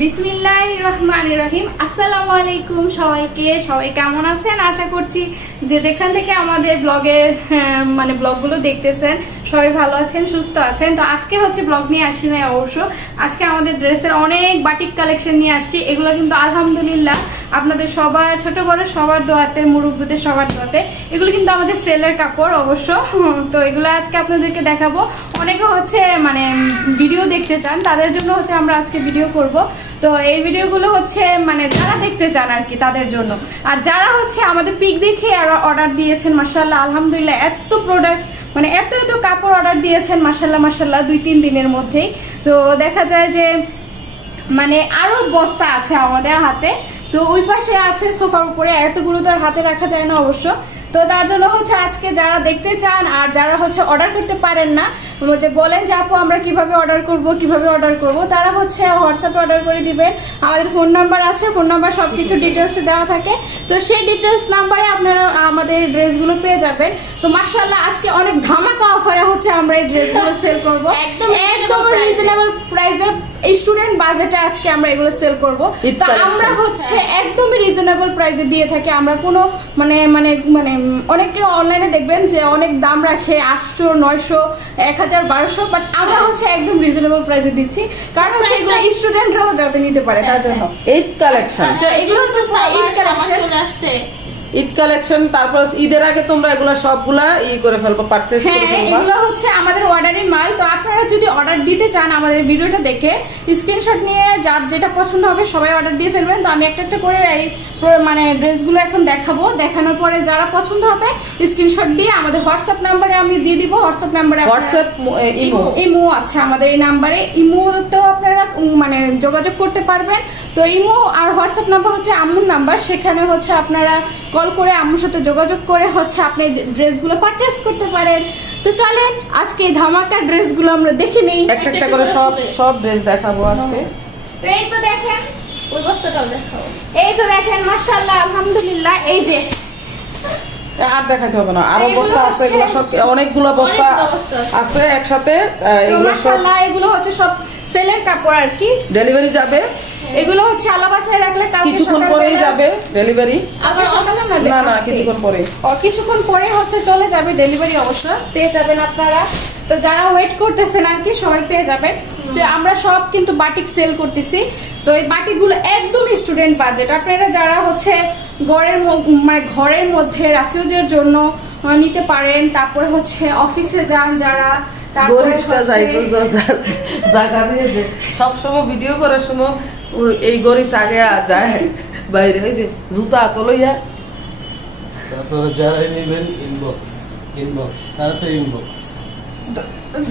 বিসমিল্লাহির রহমানির রহিম। আসসালামু আলাইকুম সবাইকে। সবাই কেমন আছেন? আশা করছি যে যেখান থেকে আমাদের ব্লগের ব্লগগুলো দেখতেছেন সবাই ভালো আছেন, সুস্থ আছেন। তো আজকে হচ্ছে ব্লগ নিয়ে আসি নাই অবশ্য, আজকে আমাদের ড্রেসের অনেক বাটিক কালেকশন নিয়ে আসছি। এগুলো কিন্তু আলহামদুলিল্লাহ আপনাদের সবার, ছোট বড় সবার দোয়াতে, মুরব্বিদের সবার দোয়াতে, এগুলো কিন্তু আমাদের সেলের কাপড় অবশ্য। তো এগুলো আজকে আপনাদেরকে দেখাবো। অনেকে হচ্ছে ভিডিও দেখতে চান, তাদের জন্য হচ্ছে আমরা আজকে ভিডিও করব। তো এই ভিডিওগুলো হচ্ছে যারা দেখতে চান আর কি তাদের জন্য। আর যারা হচ্ছে আমাদের পিক দেখে অর্ডার দিয়েছেন, মাশাআল্লাহ আলহামদুলিল্লাহ এত প্রোডাক্ট এত কাপড় অর্ডার দিয়েছেন মাশাআল্লাহ মাশাআল্লাহ 2-3 দিনের মধ্যেই। তো দেখা যায় যে আরো বস্তা আছে আমাদের হাতে। তো ওই পাশে আছে সোফার উপরে, এতগুলো তো আর হাতে রাখা যায় না অবশ্য। তো তার জন্য হচ্ছে আজকে যারা দেখতে চান আর যারা হচ্ছে অর্ডার করতে পারেন না, যে বলেন যে আপু আমরা কিভাবে অর্ডার করব, তারা হচ্ছে হোয়াটসঅ্যাপে অর্ডার করে দিবেন। আমাদের ফোন নাম্বার আছে, ফোন নাম্বার সবকিছু ডিটেলসে দেওয়া থাকে। তো সেই ডিটেলস নাম্বারে আপনারা আমাদের ড্রেসগুলো পেয়ে যাবেন। তো মাশাআল্লাহ আজকে অনেক ধামাকা অফারে হচ্ছে আমরা এই ড্রেসগুলো সেল করব, একদম রিজনেবল প্রাইসে, স্টুডেন্ট বাজেটে আজকে আমরা এগুলো সেল করব। তো আমরা হচ্ছে একদমই রিজনেবল প্রাইসে দিয়ে থাকি। আমরা কোনো অনেকে অনলাইনে দেখবেন যে অনেক দাম রাখে, 800, 900, 1000, 1200, বাট আমরা হচ্ছে একদম রিজনেবল প্রাইসে দিচ্ছি, কারণ হচ্ছে এগুলো স্টুডেন্টরাও যাতে নিতে পারে তার জন্য। ঈদ কালেকশন, তো এগুলো হচ্ছে ঈদ কালেকশন চলে আসছে, ঈদ কালেকশন। তারপর ঈদের আগে তোমরা এগুলা সবগুলা করে ফেলবো, পারচেজ করে ফেলবো। এগুলো হচ্ছে আমাদের অর্ডারের মাল। তো আপনারা যদি অর্ডার দিতে চান আমাদের ভিডিওটা দেখে স্ক্রিনশট নিয়ে যার যেটা পছন্দ হবে সবাই অর্ডার দিয়ে ফেলবেন। তো আমি একটা একটা করে এই ড্রেসগুলো এখন দেখাবো, দেখানোর পরে যারা পছন্দ হবে স্ক্রিনশট দিয়ে আমাদের হোয়াটসঅ্যাপ নাম্বারে আমি দিয়ে দিব। হোয়াটসঅ্যাপ নাম্বারে ইমো আছে আমাদের এই নাম্বারে, ইমোতেও আপনারা যোগাযোগ করতে পারবেন। তো ইমো আর হোয়াটসঅ্যাপ নাম্বার হচ্ছে আম্মুর নাম্বার, সেখানে হচ্ছে আপনারা কল করে আম্মুর সাথে যোগাযোগ করে হচ্ছে আপনি ড্রেসগুলো পারচেজ করতে পারেন। তো চলেন আজকে এই ধামাকা ড্রেসগুলো আমরা দেখে নেই, একটা একটা করে সব ড্রেস দেখাবো আজকে। তো এই তো দেখেন, ওই বস্তাটাও দেখাবো। এই তো দেখেন মাশাআল্লাহ আলহামদুলিল্লাহ, এই যে আর দেখাতে হবে না, আরো বস্তা আছে, এগুলো সব অনেকগুলো বস্তা আছে একসাথে। মাশাআল্লাহ এগুলো হচ্ছে সব সেলের কাপড় আর কি, ডেলিভারি যাবে। এগুলো হচ্ছে আলা বাছাই রাখলে কালকে কিছুক্ষণ পরেই যাবে ডেলিভারি। আবার সকালে না কিছুক্ষণ পরে হচ্ছে চলে যাবে ডেলিভারি, অবশ্য পেয়ে যাবেন আপনারা। তো যারা ওয়েট করতেছেন আর কি সবাই পেয়ে যাবেন। তো আমরা সব কিন্তু বাটিক সেল করতেছি। তো এই বাটিকগুলো একদম স্টুডেন্ট বাজেট। আপনারা যারা হচ্ছে ঘরের মধ্যে রাফিউজের জন্য নিতে পারেন, তারপরে হচ্ছে অফিসে যান যারা, সবসময় ভিডিও করার সময় এই গরিব আগে যায় বাইরে, ওই যে জুতা তো লইয়া। আপনারা যারা নেবেন ইনবক্স তাড়াতাড়ি ইনবক্স,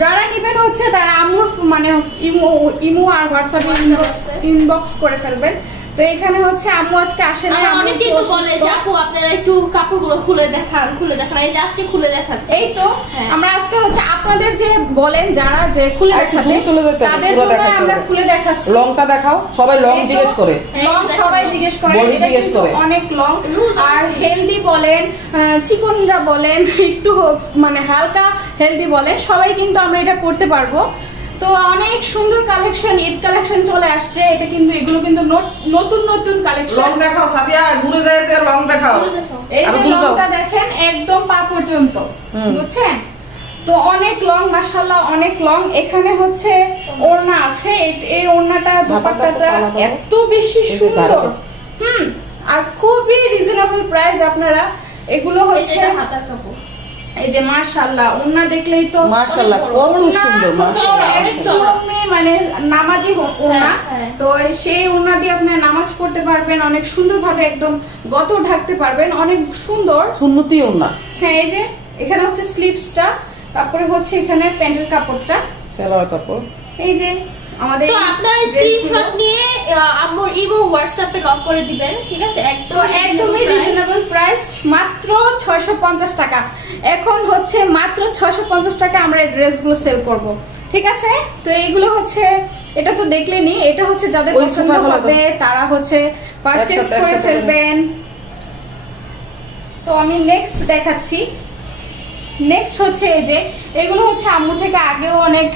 যারা নেবেন হচ্ছে তারা আম্মুর ইমো আর হোয়াটসঅ্যাপে ইনবক্স করে ফেলবেন। তো এখানে হচ্ছে আম্মু আজকে আসে না, অনেকেই তো বলে যে আপু আপনারা একটু কাপড়গুলো খুলে দেখান, এই যে আজকে খুলে দেখাচ্ছি। এই তো আমরা আজকে হচ্ছে আপনাদের যে বলেন যারা যে খুলে দেখাতে, তাদের জন্য আমরা খুলে দেখাচ্ছি। লংটা দেখাও, সবাই লং জিজ্ঞেস করে, লং সবাই জিজ্ঞেস করে, বডি জিজ্ঞেস করে, অনেক লং। আর হেলদি বলেন, চিকনরা বলেন, একটু হালকা হেলদি বলেন, সবাই কিন্তু আমরা এটা পড়তে পারবো। তো অনেক সুন্দর কালেকশন, ঈদ কালেকশন চলে আসছে। এটা কিন্তু এগুলো কিন্তু নতুন কালেকশন। লং দেখাও সাদিয়া, ঘুরে যাচ্ছে, লং দেখাও। এই যে লংটা দেখেন একদম পা পর্যন্ত, বুঝছেন? তো অনেক লং মাশাআল্লাহ, অনেক লং। এখানে হচ্ছে ওড়না আছে, এই ওড়নাটা দোপাট্টাটা এত বেশি সুন্দর, আর খুবই রিজনেবল প্রাইস। আপনারা এগুলো হচ্ছে হাতার কাপড়, এই যে মাশাআল্লাহ ওড়না দেখলেই তো মাশাআল্লাহ কত সুন্দর, মাশাআল্লাহ নামাজি ওড়না। তো সেই ওড়না দিয়ে আপনি নামাজ পড়তে পারবেন, অনেক সুন্দরভাবে একদম গত ঢাকতে পারবেন, অনেক সুন্দর সুন্নতি ওড়না। হ্যাঁ এই যে এখানে হচ্ছে স্লিভসটা, তারপরে হচ্ছে এখানে প্যান্টের কাপড়টা, সালোয়ার কাপড়। এই যে আমাদের। তো আপনারা স্ক্রিনশট নিয়ে আম্মুর ইমো হোয়াটসঅ্যাপে নক করে দিবেন, ঠিক আছে? একদমই রিজনেবল প্রাইস, মাত্র 650 টাকা। এখন হচ্ছে মাত্র 650 টাকা আমরা এই ড্রেসগুলো সেল করব, ঠিক আছে? তো এইগুলো হচ্ছে, এটা তো দেখলেনি, এটা হচ্ছে যাদের পছন্দ হবে তারা হচ্ছে পারচেজ করে ফেলবেন। তো আমি নেক্সট দেখাচ্ছি, নেক্সট হচ্ছে এই যে এগুলো হচ্ছে আম্মু থেকে আগেও অনেক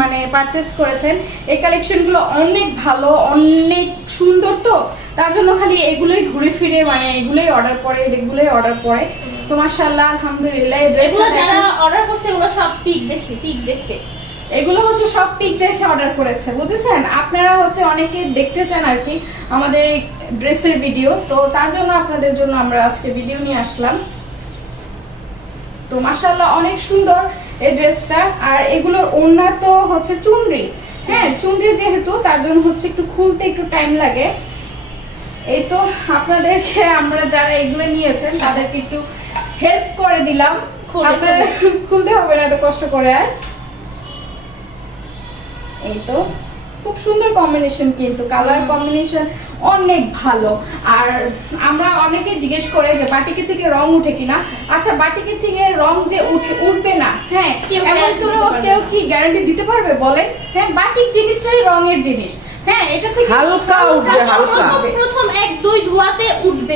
মানে পারচেস করেছেন। এই কালেকশনগুলো অনেক ভালো, অনেক সুন্দর, তো তার জন্য খালি এগুলোই ঘুরে ফিরে মানে এগুলোই অর্ডার পরে তো মাশাআল্লাহ আলহামদুলিল্লাহ। এই এগুলো ড্রেসটা যারা অর্ডার করছে এগুলো সব পিক দেখে এগুলো হচ্ছে সব পিক দেখে অর্ডার করেছে, বুঝেছেন? আপনারা হচ্ছে অনেকে দেখতে চান আর কি আমাদের এই ড্রেসের ভিডিও, তো তার জন্য আপনাদের জন্য আমরা আজকে ভিডিও নিয়ে আসলাম। তো মাশাআল্লাহ অনেক সুন্দর এই ড্রেসটা। আর এগুলোর ওড়না তো হচ্ছে চুনরি, হ্যাঁ চুনরি যেহেতু তার জন্য হচ্ছে একটু খুলতে একটু টাইম লাগে। এই তো আপনাদেরকে আমরা যারা এগুলো নিয়েছেন তাদেরকে একটু হেল্প করে দিলাম, আপনারা খুলতে হবে না এত কষ্ট করে। আর এই তো খুব সুন্দর কম্বিনেশন, কিন্তু কালার কম্বিনেশন অনেক ভালো। আর আমরা অনেকে জিজ্ঞেস করে যে বাটিকের থেকে রং উঠে কিনা। আচ্ছা বাটিকের থেকে রং যে উঠবে না, হ্যাঁ এমন কেউ কি গ্যারান্টি দিতে পারবে বলেন? হ্যাঁ বাটিক জিনিসটাই রঙের জিনিস, হ্যাঁ এটা থেকে হালকা উঠবে, হালকা প্রথম 1-2 ধোয়াতে উঠবে,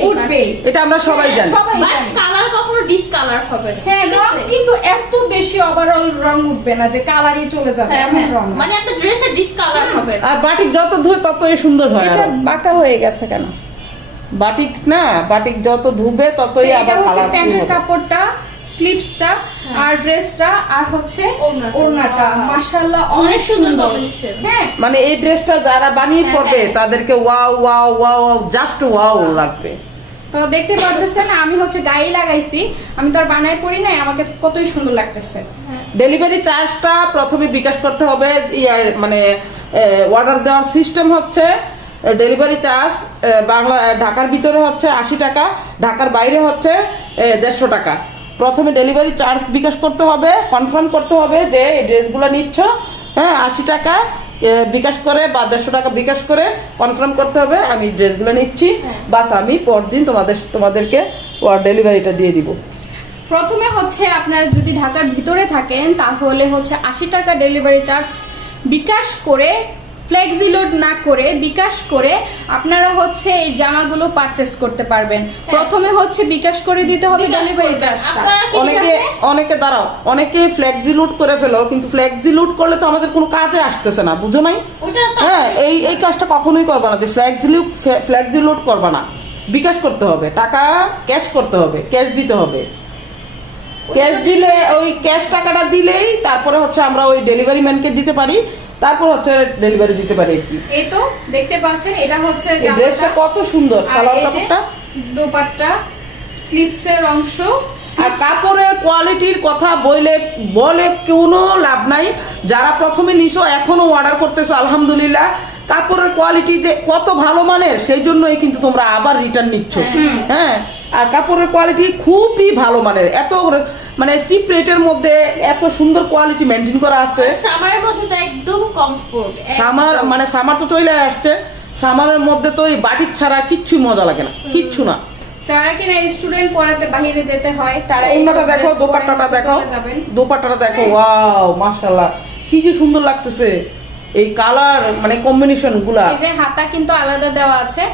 এটা আমরা সবাই জানি। বাট কালার কখনো ডিসকালার হবে না। হ্যাঁ রং কিন্তু এত বেশি ওভারঅল রং উঠবে না যে কালারই চলে যাবে, এমন রং না। মানে আপনার ড্রেসের ডিসকালার হবে না। আর বাটিক যত ধুয়ে ততই সুন্দর হয়। এটা বাঁকা হয়ে গেছে কেন? বাটিক না, বাটিক যত ধুবে ততই এটা আবার হচ্ছে কালার প্যান্টের কাপড়টা, স্লিভসটা আর ড্রেসটা আর হচ্ছে ওড়নাটা মাশাআল্লাহ অনেক সুন্দর কম্বিনেশন। হ্যাঁ মানে এই ড্রেসটা যারা বানিয়ে পরবে তাদেরকে wow wow wow just wow লাগবে। তো দেখতে পাচ্ছেন আমি হচ্ছে গায়ে লাগাইছি, আমি তো আর বানাই পড়ি নাই, আমাকে কতই সুন্দর লাগতেছে। ডেলিভারি চার্জটা প্রথমে বিকাশ করতে হবে। মানে অর্ডার দেওয়ার সিস্টেম হচ্ছে ডেলিভারি চার্জ বাংলা ঢাকার ভিতরে হচ্ছে 80 টাকা, ঢাকার বাইরে হচ্ছে 150 টাকা। প্রথমে ডেলিভারি চার্জ বিকাশ করতে হবে, কনফার্ম করতে হবে যে এই ড্রেসগুলো নিচ্ছ, হ্যাঁ 80 টাকা বিকাশ করে বা 150 টাকা বিকাশ করে কনফার্ম করতে হবে আমি ড্রেসগুলো নিচ্ছি, বাস আমি পরদিন তোমাদেরকে ডেলিভারিটা দিয়ে দিব। প্রথমে হচ্ছে আপনারা যদি ঢাকার ভিতরে থাকেন তাহলে হচ্ছে 80 টাকা ডেলিভারি চার্জ বিকাশ করে, ফ্লেক্সি লোড না করে বিকাশ করে আপনারা হচ্ছে এই জামাগুলো পারচেজ করতে পারবেন। প্রথমে হচ্ছে বিকাশ করে দিতে হবে ডেলিভারি চার্জটা। অনেকে দাঁড়াও, অনেকে ফ্লেক্সি লুট করে ফেলো, কিন্তু ফ্লেক্সি লুট করলে তো আমাদের কোনো কাজে আসতেছে না, বুঝো নাই? হ্যাঁ এই কাজটা কখনোই করবা না যে ফ্লেক্সি লুট করবা না, বিকাশ করতে হবে, টাকা ক্যাশ করতে হবে, ক্যাশ দিতে হবে। ক্যাশ দিলে ওই ক্যাশ টাকাটা দিলেই তারপরে হচ্ছে আমরা ওই ডেলিভারি ম্যানকে দিতে পারি, তারপর হচ্ছে ডেলিভারি দিতে পারি। এই তো দেখতে পাচ্ছেন এটা হচ্ছে এই ড্রেসটা কত সুন্দর, সালোয়ার কাপড়টা, দোপাট্টা, স্লিভসের অংশ আর কাপড়ের কোয়ালিটির কথা বলে কোনো লাভ নাই। যারা প্রথমে নিছো এখনো অর্ডার করতেছো আলহামদুলিল্লাহ, কাপড়ের কোয়ালিটি যে কত ভালো মানের সেই জন্যই কিন্তু তোমরা আবার রিটার্ন নিচ্ছ। হ্যাঁ আর কাপড়ের কোয়ালিটি খুবই ভালো মানের, এত মানে চিপ রেটের মধ্যে এত সুন্দর কোয়ালিটি মেনটেন করা আছে। সামারের মধ্যে তো একদম কমফোর্ট। সামার তো চলে আসছে, সামারের মধ্যে তো এই বাটিক ছাড়া কিচ্ছুই মজা লাগে না, কিচ্ছু না। যারা কিনা স্টুডেন্ট পড়াতে বাইরে যেতে হয় তারা ওন্নাটা দেখো, দোপাট্টাটা দেখো, দোপাট্টাটা দেখো, ওয়াও মাশাআল্লাহ কি যে সুন্দর লাগতেছে এই কালার মানে কম্বিনেশন গুলা। এই যে হাতা কিন্তু আলাদা দেওয়া আছে,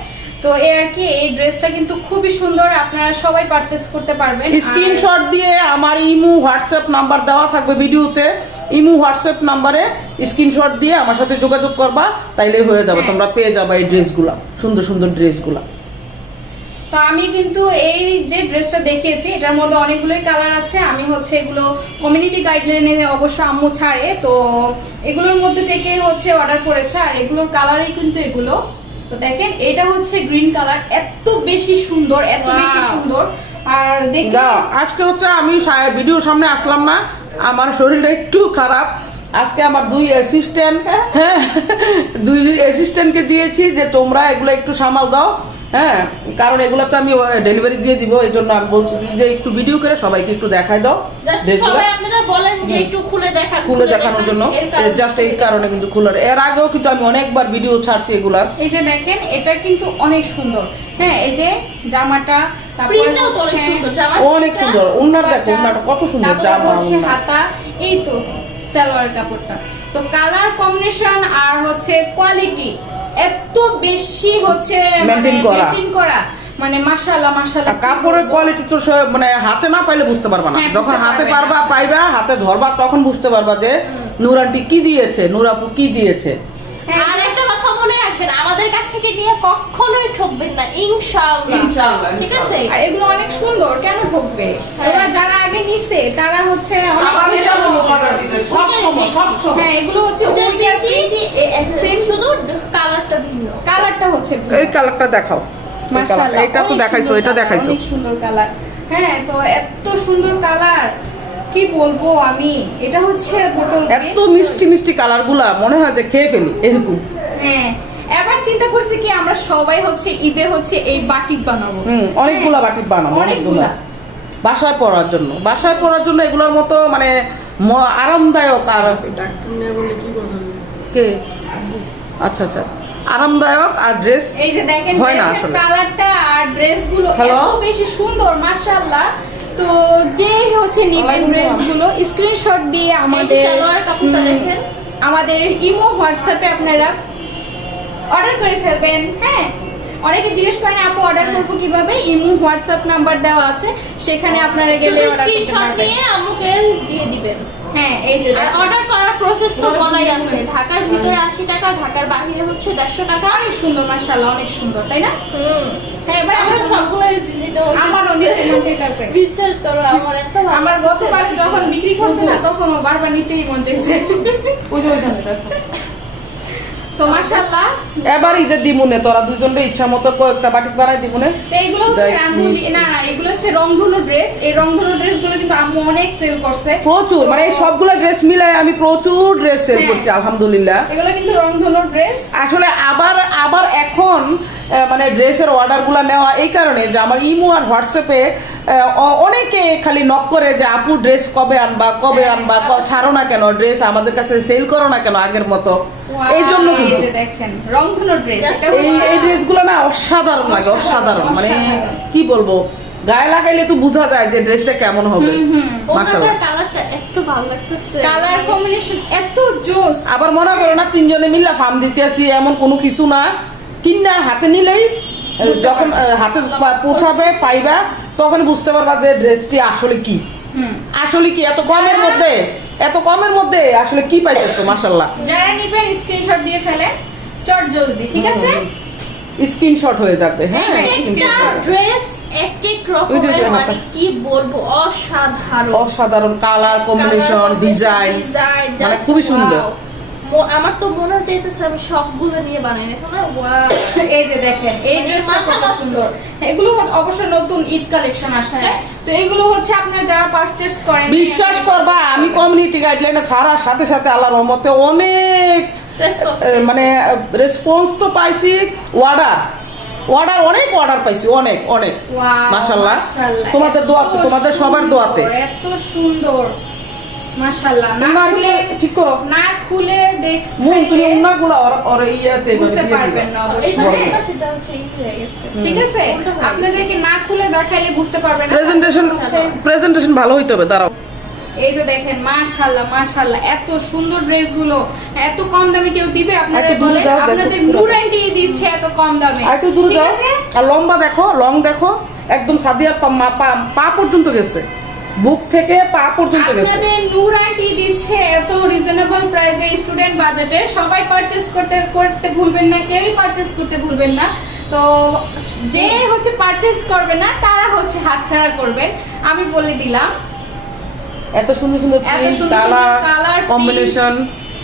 তো এই আর কি এই ড্রেসটা কিন্তু খুবই সুন্দর, আপনারা সবাই পারচেজ করতে পারবেন। স্ক্রিনশট দিয়ে আমার ইমো হোয়াটসঅ্যাপ নাম্বার দেওয়া থাকবে ভিডিওতে, ইমো হোয়াটসঅ্যাপ নাম্বারে স্ক্রিনশট দিয়ে আমার সাথে যোগাযোগ করবা, তাইলে হয়ে যাবে, তোমরা পেয়ে যাবে এই ড্রেসগুলা, সুন্দর সুন্দর ড্রেসগুলা। তো আমি কিন্তু এই যে ড্রেসটা দেখিয়েছি এটার মধ্যে অনেকগুলোই কালার আছে, আমি হচ্ছে এগুলো কমিউনিটি গাইডলাইনে অবশ্য আম্মু ছাড়ে, তো এগুলোর মধ্যে থেকে হচ্ছে অর্ডার করেছে। আর এগুলোর কালারই কিন্তু এগুলো, তো দেখেন এটা হচ্ছে গ্রিন কালার, এত বেশি সুন্দর, এত বেশি সুন্দর। আর দেখি আজকে হচ্ছে আমি ভিডিওর সামনে আসলাম না, আমার শরীরটা একটু খারাপ। আজকে আমার দুই অ্যাসিস্ট্যান্টকে দিয়েছি যে তোমরা এগুলো একটু সামাল দাও, হ্যাঁ কারণ এগুলো তো আমি ডেলিভারি দিয়ে দিব, এই জন্য আমি বলছি যে একটু ভিডিও করে সবাইকে একটু দেখাই দাও, সবাই আপনারা বলেন যে একটু খুলে দেখানোর জন্য, জাস্ট এই কারণে কিন্তু খোলার। এর আগেও কিন্তু আমি অনেকবার ভিডিও ছাড়ছি এগুলার। এই যে দেখেন এটা কিন্তু অনেক সুন্দর, হ্যাঁ এই যে জামাটা, প্রিন্টটাও তো অনেক সুন্দর, জামা অনেক সুন্দর, ওন্নাটা দেখো, ওন্নাটা কত সুন্দর, জামা হচ্ছে হাতা, এই তো সালোয়ার কাপড়টা, তো কালার কম্বিনেশন আর হচ্ছে কোয়ালিটি এত বেশি হচ্ছে মেইনটেইন করা, মানে মাশাআল্লাহ মাশাআল্লাহ। আর কাপড়ের কোয়ালিটি তো মানে হাতে না পাইলে বুঝতে পারবা না, হ্যাঁ, যখন বুঝতে হাতে পারবে পারবা পাইবা, হাতে ধরবা তখন বুঝতে পারবা যে নূর আন্টি কি দিয়েছে, নূর আপু কি দিয়েছে। হ্যাঁ, আর একটা কথা মনে রাখবেন, আমাদের কাছ থেকে নিয়ে কখনোই ঠকবেন না, ইনশাআল্লাহ। ইনশাআল্লাহ, ঠিক আছে? আর এগুলো অনেক সুন্দর, কেন ঠকবে? ওরা যারা আগে নিছে তারা হচ্ছে অনেক আবার এটা বলবো order দিতে, সব সময়, সব সময়। হ্যাঁ এগুলো হচ্ছে ওটার ওইটার প্রিন্টই শুধু কালারটা ভিন্ন। কালারটা হচ্ছে এই কালারটা দেখাও, এই মাশাআল্লাহ, কালারটা, এটা তো অনেক দেখাইছো, সুন্দর এটা colour, দেখাইছো। অনেক সুন্দর কালার। হ্যাঁ তো এত সুন্দর কালার কি বলবো আমি, এটা হচ্ছে বোতল এত মিষ্টি মিষ্টি কালার গুলা মনে হয় যে খেয়ে ফেলি এরকম। হ্যাঁ এবার চিন্তা করছি কি আমরা সবাই হচ্ছে ঈদে হচ্ছে এই বাটিক বানাবো। অনেকগুলা বাটিক বানাবো, অনেকগুলা বাসায় পরার জন্য, বাসায় পরার জন্য এগুলোর মতো মানে আরামদায়ক। আর কে আচ্ছা আচ্ছা আরামদায়ক আর ড্রেস এই যে দেখেন হয় না ড্রেসের আসলে। কালারটা আর ড্রেসগুলো Hello? এত বেশি সুন্দর মাশাআল্লাহ। তো যে হচ্ছে নেবেন ড্রেসগুলো স্ক্রিনশট দিয়ে এই যে আমাদের সালোয়ার কাপড়টা দেখেন। আমাদের ইমো হোয়াটসঅ্যাপে আপনারা অর্ডার করে ফেলবেন। হ্যাঁ অনেকে জিজ্ঞেস করেন আপু অর্ডার করবো কিভাবে, ইমো হোয়াটসঅ্যাপ নাম্বার দেওয়া আছে, সেখানে আপনারা গেলে শুধু অর্ডার করতে স্ক্রিনশট পারবেন। নিয়ে আমাকে দিয়ে দিবেন। হ্যাঁ এই যে আর দেখেন। অর্ডার করার প্রসেস তো বলাই আছে, ঢাকার ভিতরে 80 টাকা, ঢাকার বাইরে হচ্ছে 150 টাকা। অনেক সুন্দর মাশাআল্লাহ, অনেক সুন্দর তাই না? হ্যাঁ এবার আমরা সবগুলো দিতে বলছি। আমারও নিতে মন চাইতেছে। বিশ্বাস করো আমার এত ভালো আমার লাগছে। গতবার যখন বিক্রি করছে না তখন ও বারবার নিতেই মন চাইছে। ওই যে ওইখানে রাখো। তো মাশাআল্লাহ এবার ঈদের দিমুনে তোরা দুজনে ইচ্ছা মতো কয়েকটা বাটিক বানাই দিমুনে। তো এগুলো হচ্ছে Guys, রাঙ্গুলি please. না না এগুলো হচ্ছে রংধনু ড্রেস। এই রংধনু ড্রেসগুলো কিন্তু আম্মু অনেক সেল করছে প্রচুর, তো মানে এই সবগুলো ড্রেস মিলাই আমি প্রচুর ড্রেস সেল হ্যাঁ। করছি আলহামদুলিল্লাহ। এগুলো কিন্তু রংধনু ড্রেস। আসলে আবার আবার এখন মানে ড্রেসের অর্ডারগুলো নেওয়া এই কারণে যে আমার ইমো আর হোয়াটসঅ্যাপে অনেকে খালি নক করে যে আপু ড্রেস কবে আনবা, কবে আনবা, ছাড়ো না কেন ড্রেস, আমাদের কাছে সেল করো না কেন আগের মতো, এই জন্য এই কিন্তু যে দেখেন রংধনু ড্রেস। Just এটা এই হচ্ছে এই ড্রেসগুলো না অসাধারণ লাগে, অসাধারণ মানে কি বলবো, গায়ে লাগাইলে তো বোঝা যায় যে ড্রেসটা কেমন হবে। মাশাআল্লাহ। ওনাটার কালারটা এত ভালো লাগতেছে। কালার কম্বিনেশন এত জোস। আবার মনে করো না তিনজনে মিল্লা ফার্ম দিতে আসি এমন কোনো কিছু না, কিনা হাতে নিলেই যখন হাতে পৌঁছাবে পাইবা তখন বুঝতে পারবা যে ড্রেসটি আসলে কি, আসলে কি এত কমের মধ্যে, এত কমের মধ্যে আসলে কি পাইতেছো মাশাআল্লাহ। যারা নিবেন স্ক্রিনশট দিয়ে ফেলেন চট জলদি, ঠিক আছে? স্ক্রিনশট হয়ে যাবে। হ্যাঁ একটা ড্রেস এক এক ওই যে রকমের, হাতা। মানে কি বলবো, অসাধারণ। অসাধারণ কালার কম্বিনেশন, ডিজাইন মানে খুবই সুন্দর। আমার তো মনে হচ্ছে আমি সবগুলো নিয়ে বানাই দেখো না। ওয়াও, এই যে দেখেন এই ড্রেসটা মাথা কত নষ্ট। সুন্দর। এগুলো অবশ্য নতুন ঈদ কালেকশন আসছে। তো এগুলো হচ্ছে আপনারা যারা পারচেজ করেন বিশ্বাস করবা আমি কমিউনিটি গাইডলাইনে ছাড়ার সাথে সাথে আল্লাহর রহমতে অনেক মানে রেসপন্স তো পাইছি, অর্ডার অনেক অর্ডার পাইছি, অনেক অনেক Wow, মাশাআল্লাহ। মাশাআল্লাহ, তোমাদের এত দোয়াতে, তোমাদের সবার সুন্দর, দোয়াতে। এত সুন্দর মাশাআল্লাহ। না না খুলে ঠিক করো না খুলে মুখ, তুমি দেখলে উন্নাগুলা ওর ইয়াতে বুঝতে দিয়ে দিবা। পারবেন না এই অবশ্যই। বড়। হ্যাঁ, সেটা হচ্ছে ই হয়ে গেছে। ঠিক আছে কোনটা হয়ে গেছে? আপনাদেরকে না খুলে দেখাইলে বুঝতে পারবেন না। প্রেজেন্টেশন ভালো হইতে হবে, দাঁড়াও। এই তো দেখেন মাশাআল্লাহ মাশাআল্লাহ এত সুন্দর ড্রেসগুলো এত কম দামে কেউ দিবে আপনারা একটু দূরে বলেন? যাও, দেখো আপনাদের পুরোটা। নুরান্টি দিচ্ছে এত কম দামে, আর একটু দূরে ঠিক যাও, আছে? আর লম্বা দেখো, লং দেখো, একদম সাদিয়ার পা পর্যন্ত গেছে, বুক থেকে পা পর্যন্ত গেছে। আপনাদের নুরান্টি দিচ্ছে এত রিজনেবল প্রাইসে, স্টুডেন্ট বাজেটে, সবাই পারচেজ করতে ভুলবেন না, কেউই পারচেজ করতে ভুলবেন না। তো যে হচ্ছে পারচেজ করবে না তারা হচ্ছে হাতছাড়া করবেন, আমি বলে দিলাম। এত সুন্দর সুন্দর এত সুন্দর কালার কালার কম্বিনেশন,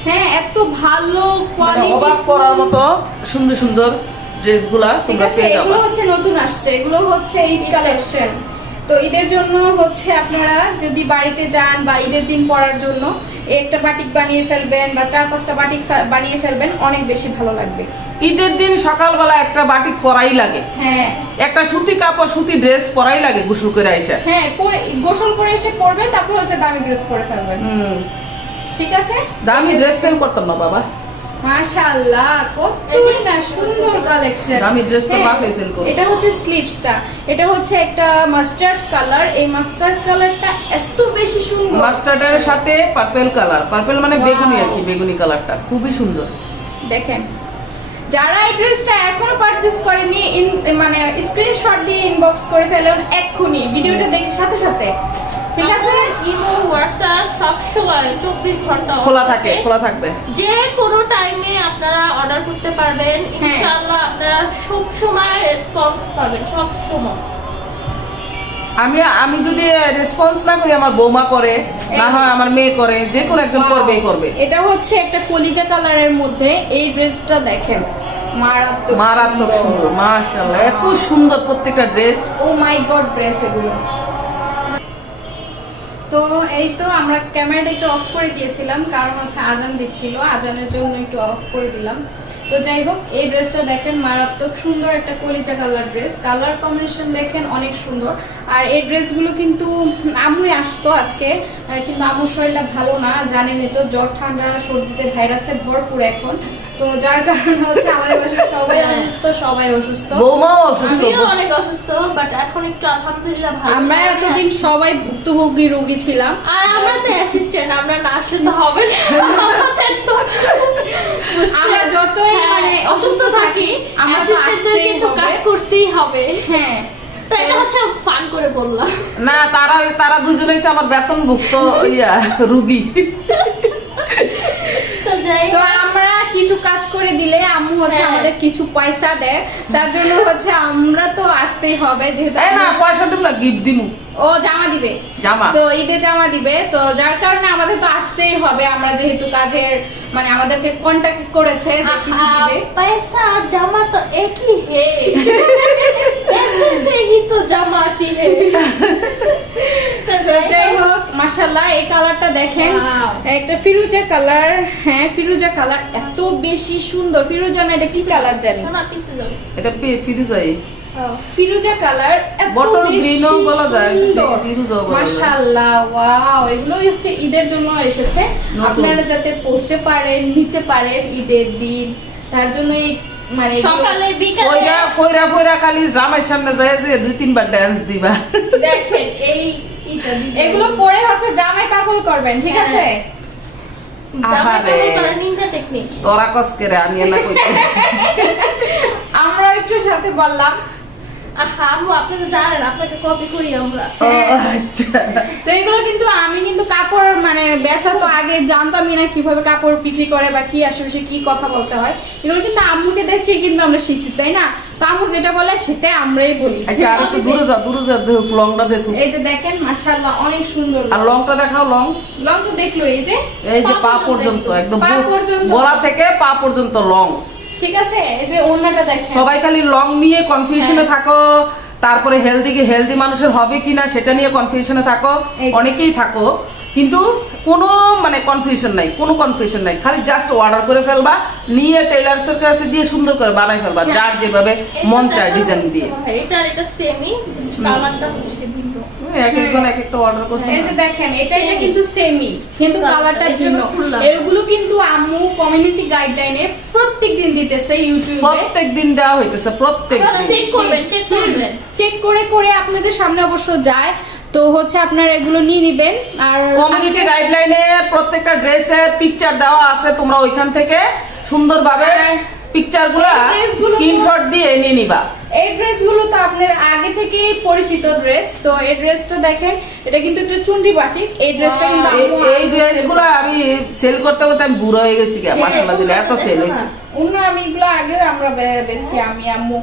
হ্যাঁ এত ভালো মানে কোয়ালিটি অবাক করার মতো সুন্দর সুন্দর ড্রেসগুলা ঠিক তোমরা আছে। পেয়ে এগুলো যাবে। হচ্ছে নতুন আসছে, এগুলো হচ্ছে ঈদ কালেকশন। তো ঈদের জন্য হচ্ছে আপনারা যদি বাড়িতে যান বা ঈদের দিন পরার জন্য একটা বাটিক বানিয়ে ফেলবেন বা 4-5টা বাটিক বানিয়ে ফেলবেন, অনেক বেশি ভালো লাগবে। ঈদের দিন সকালবেলা একটা বাটিক পরাই লাগে, হ্যাঁ একটা সুতি কাপড় সুতি ড্রেস পরাই লাগে গোসল করে আইসা। হ্যাঁ গোসল করে এসে পরবেন, তারপর হচ্ছে দামি ড্রেস পরে ফেলবেন, ঠিক আছে? দামি ড্রেস সেল করতাম না বাবা, মাশাআল্লাহ কতই না সুন্দর কালেকশন। দামি dress তো বাপে sell করে। এটা হচ্ছে স্লিভসটা, এটা হচ্ছে একটা মাস্টার্ড কালার। এই মাস্টার্ড কালারটা এত বেশি সুন্দর, মাস্টার্ডের সাথে পার্পল কালার, পার্পল মানে বেগুনি আর কি, বেগুনি কালারটা খুবই সুন্দর। দেখেন যারা এই ড্রেসটা এখনো পারচেজ করেনি মানে স্ক্রিনশট দিয়ে ইনবক্স করে ফেলুন এক্ষুনি ভিডিওটা দেখে সাথে সাথে, ঠিক আছে? ইমো হোয়াটসঅ্যাপ সব সময় 24 ঘন্টা খোলা থাকবে। যে কোনো টাইমে আপনারা অর্ডার করতে পারবেন, ইনশাআল্লাহ আপনারা সব সময় রেসপন্স পাবেন, সব সময়। আমি যদি রেসপন্স না করি, আমার বৌমা করে, না হয় আমার মেয়ে করে, যে কোনো একজন করবে। এটা হচ্ছে একটা কলিজা কালারের মধ্যে এই ড্রেসটা দেখেন, মারাত্মক সুন্দর, মাশাআল্লাহ, এত সুন্দর প্রত্যেকটা ড্রেস। ও মাই গড, ড্রেস এগুলো। তো এই তো আমরা ক্যামেরাটা একটু অফ করে দিয়েছিলাম, কারণ হচ্ছে আজান দিচ্ছিল, আজানের জন্য একটু অফ করে দিলাম। তো যাই হোক, এই ড্রেসটা দেখেন, মারাত্মক সুন্দর একটা কলিজা কালার ড্রেস, কালার কম্বিনেশন দেখেন অনেক সুন্দর। আর এই ড্রেসগুলো কিন্তু আম্মুই আসতো আজকে, কিন্তু আম্মুর শরীরটা ভালো না, জানেনই তো, জ্বর ঠান্ডা সর্দিতে ভাইরাসে ভরপুর এখন। তো যার কারণে হচ্ছে আমাদের বাসায় সবাই অসুস্থ, বৌমাও অসুস্থ, আমিও অনেক অসুস্থ, বাট এখন একটু আলহামদুলিল্লাহ ভালো। আমরা এতদিন সবাই ভুক্তভোগী রোগী ছিলাম, আর আমরা তো অ্যাসিস্ট্যান্ট, আমরা না আসলে তো হবে না। আমাদের তো আমরা যতই মানে অসুস্থ থাকি আমরা তো অ্যাসিস্ট্যান্টদের আসতেই কিন্তু হবে। কাজ করতেই হবে। হ্যাঁ, তো এটা হচ্ছে ফান করে বললাম। না তারা দুজনে হচ্ছে আমার বেতনভুক্ত রুগী। তো যাই তো আমরা কিছু কাজ করে দিলে আম্মু হচ্ছে হ্যাঁ। আমাদের কিছু পয়সা দেয়, তার জন্য হচ্ছে আমরা তো আসতেই হবে, যেহেতু এই না, পয়সা দিবো, গিফট দিমু, ও জামা দিবে, জামা। তো ঈদে জামা দিবে, তো যার কারণে আমাদের তো আসতেই হবে, আমরা যেহেতু কাজের মানে আমাদেরকে কন্টাক্ট করেছে যে কিছু দিবে। पैसा और जमा तो एक ही है, पैसे से ही तो जमाती है। तो তো যাই হোক, মাশাআল্লাহ, এই কালারটা দেখেন, Wow. একটা ফিরোজা কালার, হ্যাঁ ফিরোজা কালার, এত বেশি সুন্দর। ফিরোজা না, এটা কি কালার জানি, শোনা পিছে যাও। এটা ফিরোজাই, ফিরোজা কালার, এত বটল বেশি গ্রিনও বলা যায়, সুন্দর। ফিরোজাও বলা যায়। মাশাআল্লাহ, ওয়াও, এগুলোই হচ্ছে ঈদের জন্য এসেছে, নতুন। আপনারা যাতে পড়তে পারেন, নিতে পারেন ঈদের দিন, তার জন্য এই মানে সকালে বিকালে ফয়রা খালি জামাইয়ের সামনে যায় যে 2-3 বার ডান্স দিবা। দেখেন এই এটা এগুলো পরে হচ্ছে জামাই পাগল করবেন, ঠিক হ্যাঁ। আছে? জামা আহারে। কাপড় করা নিনজা টেকনিক। তোরা কসকে আমি না কইতেছি। আমরা একটু সাথে বললাম, আহা আম্মু আপনি তো জানেন, আপনাকে কপি করি আমরা। ও আচ্ছা। তো এগুলো কিন্তু আমি কিন্তু কাপড় মানে বেচা তো আগে জানতামই না কিভাবে কাপড় বিক্রি করে বা কি আশেপাশে কি কথা বলতে হয়, এগুলো কিন্তু আম্মুকে দেখে কিন্তু আমরা শিখি, তাই না? তো আম্মু যেটা বলে সেটাই আমরাই বলি। আচ্ছা, আর একটু দূরে যা দেখো, লংটা দেখো। এই যে দেখেন, মাশাআল্লাহ, অনেক সুন্দর। আর লংটা দেখাও, লং। লং তো দেখলো, এই যে পা পর্যন্ত, একদম পা পর্যন্ত। গলা থেকে পা পর্যন্ত লং। ঠিক আছে, এই যে ওড়নাটা দেখেন। সবাই খালি লং নিয়ে কনফিউশনে থাকো, তারপরে হেলদি মানুষের হবে কিনা সেটা নিয়ে কনফিউশনে থাকো, এই যে। অনেকেই থাকো, কিন্তু কোনো মানে কনফিউশন নাই, খালি জাস্ট অর্ডার করে ফেলবা, নিয়ে টেইলার্সের কাছে দিয়ে সুন্দর করে বানাই ফেলবা, যার যেভাবে মন চায় ডিজাইন দিয়ে। এটা সেমি, জাস্ট কালারটা হচ্ছে ভিন্ন। এক একজন এক একটা অর্ডার করছে। এই যে দেখেন, এটা কিন্তু সেমি, কিন্তু কালারটা এই জন্য ভিন্ন। খুললাম। এগুলো কিন্তু আম্মু কমিউনিটি গাইডলাইনে প্রত্যেকদিন দিতেছে ইউটিউবে, প্রত্যেকদিন দেওয়া হইতেছে, প্রত্যেকদিন। চেক করবেন। চেক করে আপনাদের সামনে অবশ্য যায়, তো হচ্ছে আপনারা এগুলো নিয়ে নেবেন। আর কমিউনিটি গাইডলাইনে প্রত্যেকটা ড্রেসের পিকচার দেওয়া আছে, তোমরা ওইখান থেকে সুন্দরভাবে পিকচারগুলো এই ড্রেসগুলো- স্ক্রিনশট দিয়ে নিয়ে নিবা। এই ড্রেসগুলো তো আপনার আগে থেকেই পরিচিত ড্রেস। তো এই ড্রেসটা দেখেন, এটা কিন্তু একটা চুনরি বাটিক, এই ড্রেসটা কিন্তু আম্মু এই ড্রেসগুলো আমি সেল করতে আমি বুড়ো হয়ে গেছি, মাশাআল্লাহ দিলে এত সেল হয়েছে। অন্য আমি এগুলো আগে আমরা বেচছি, আমি আম্মু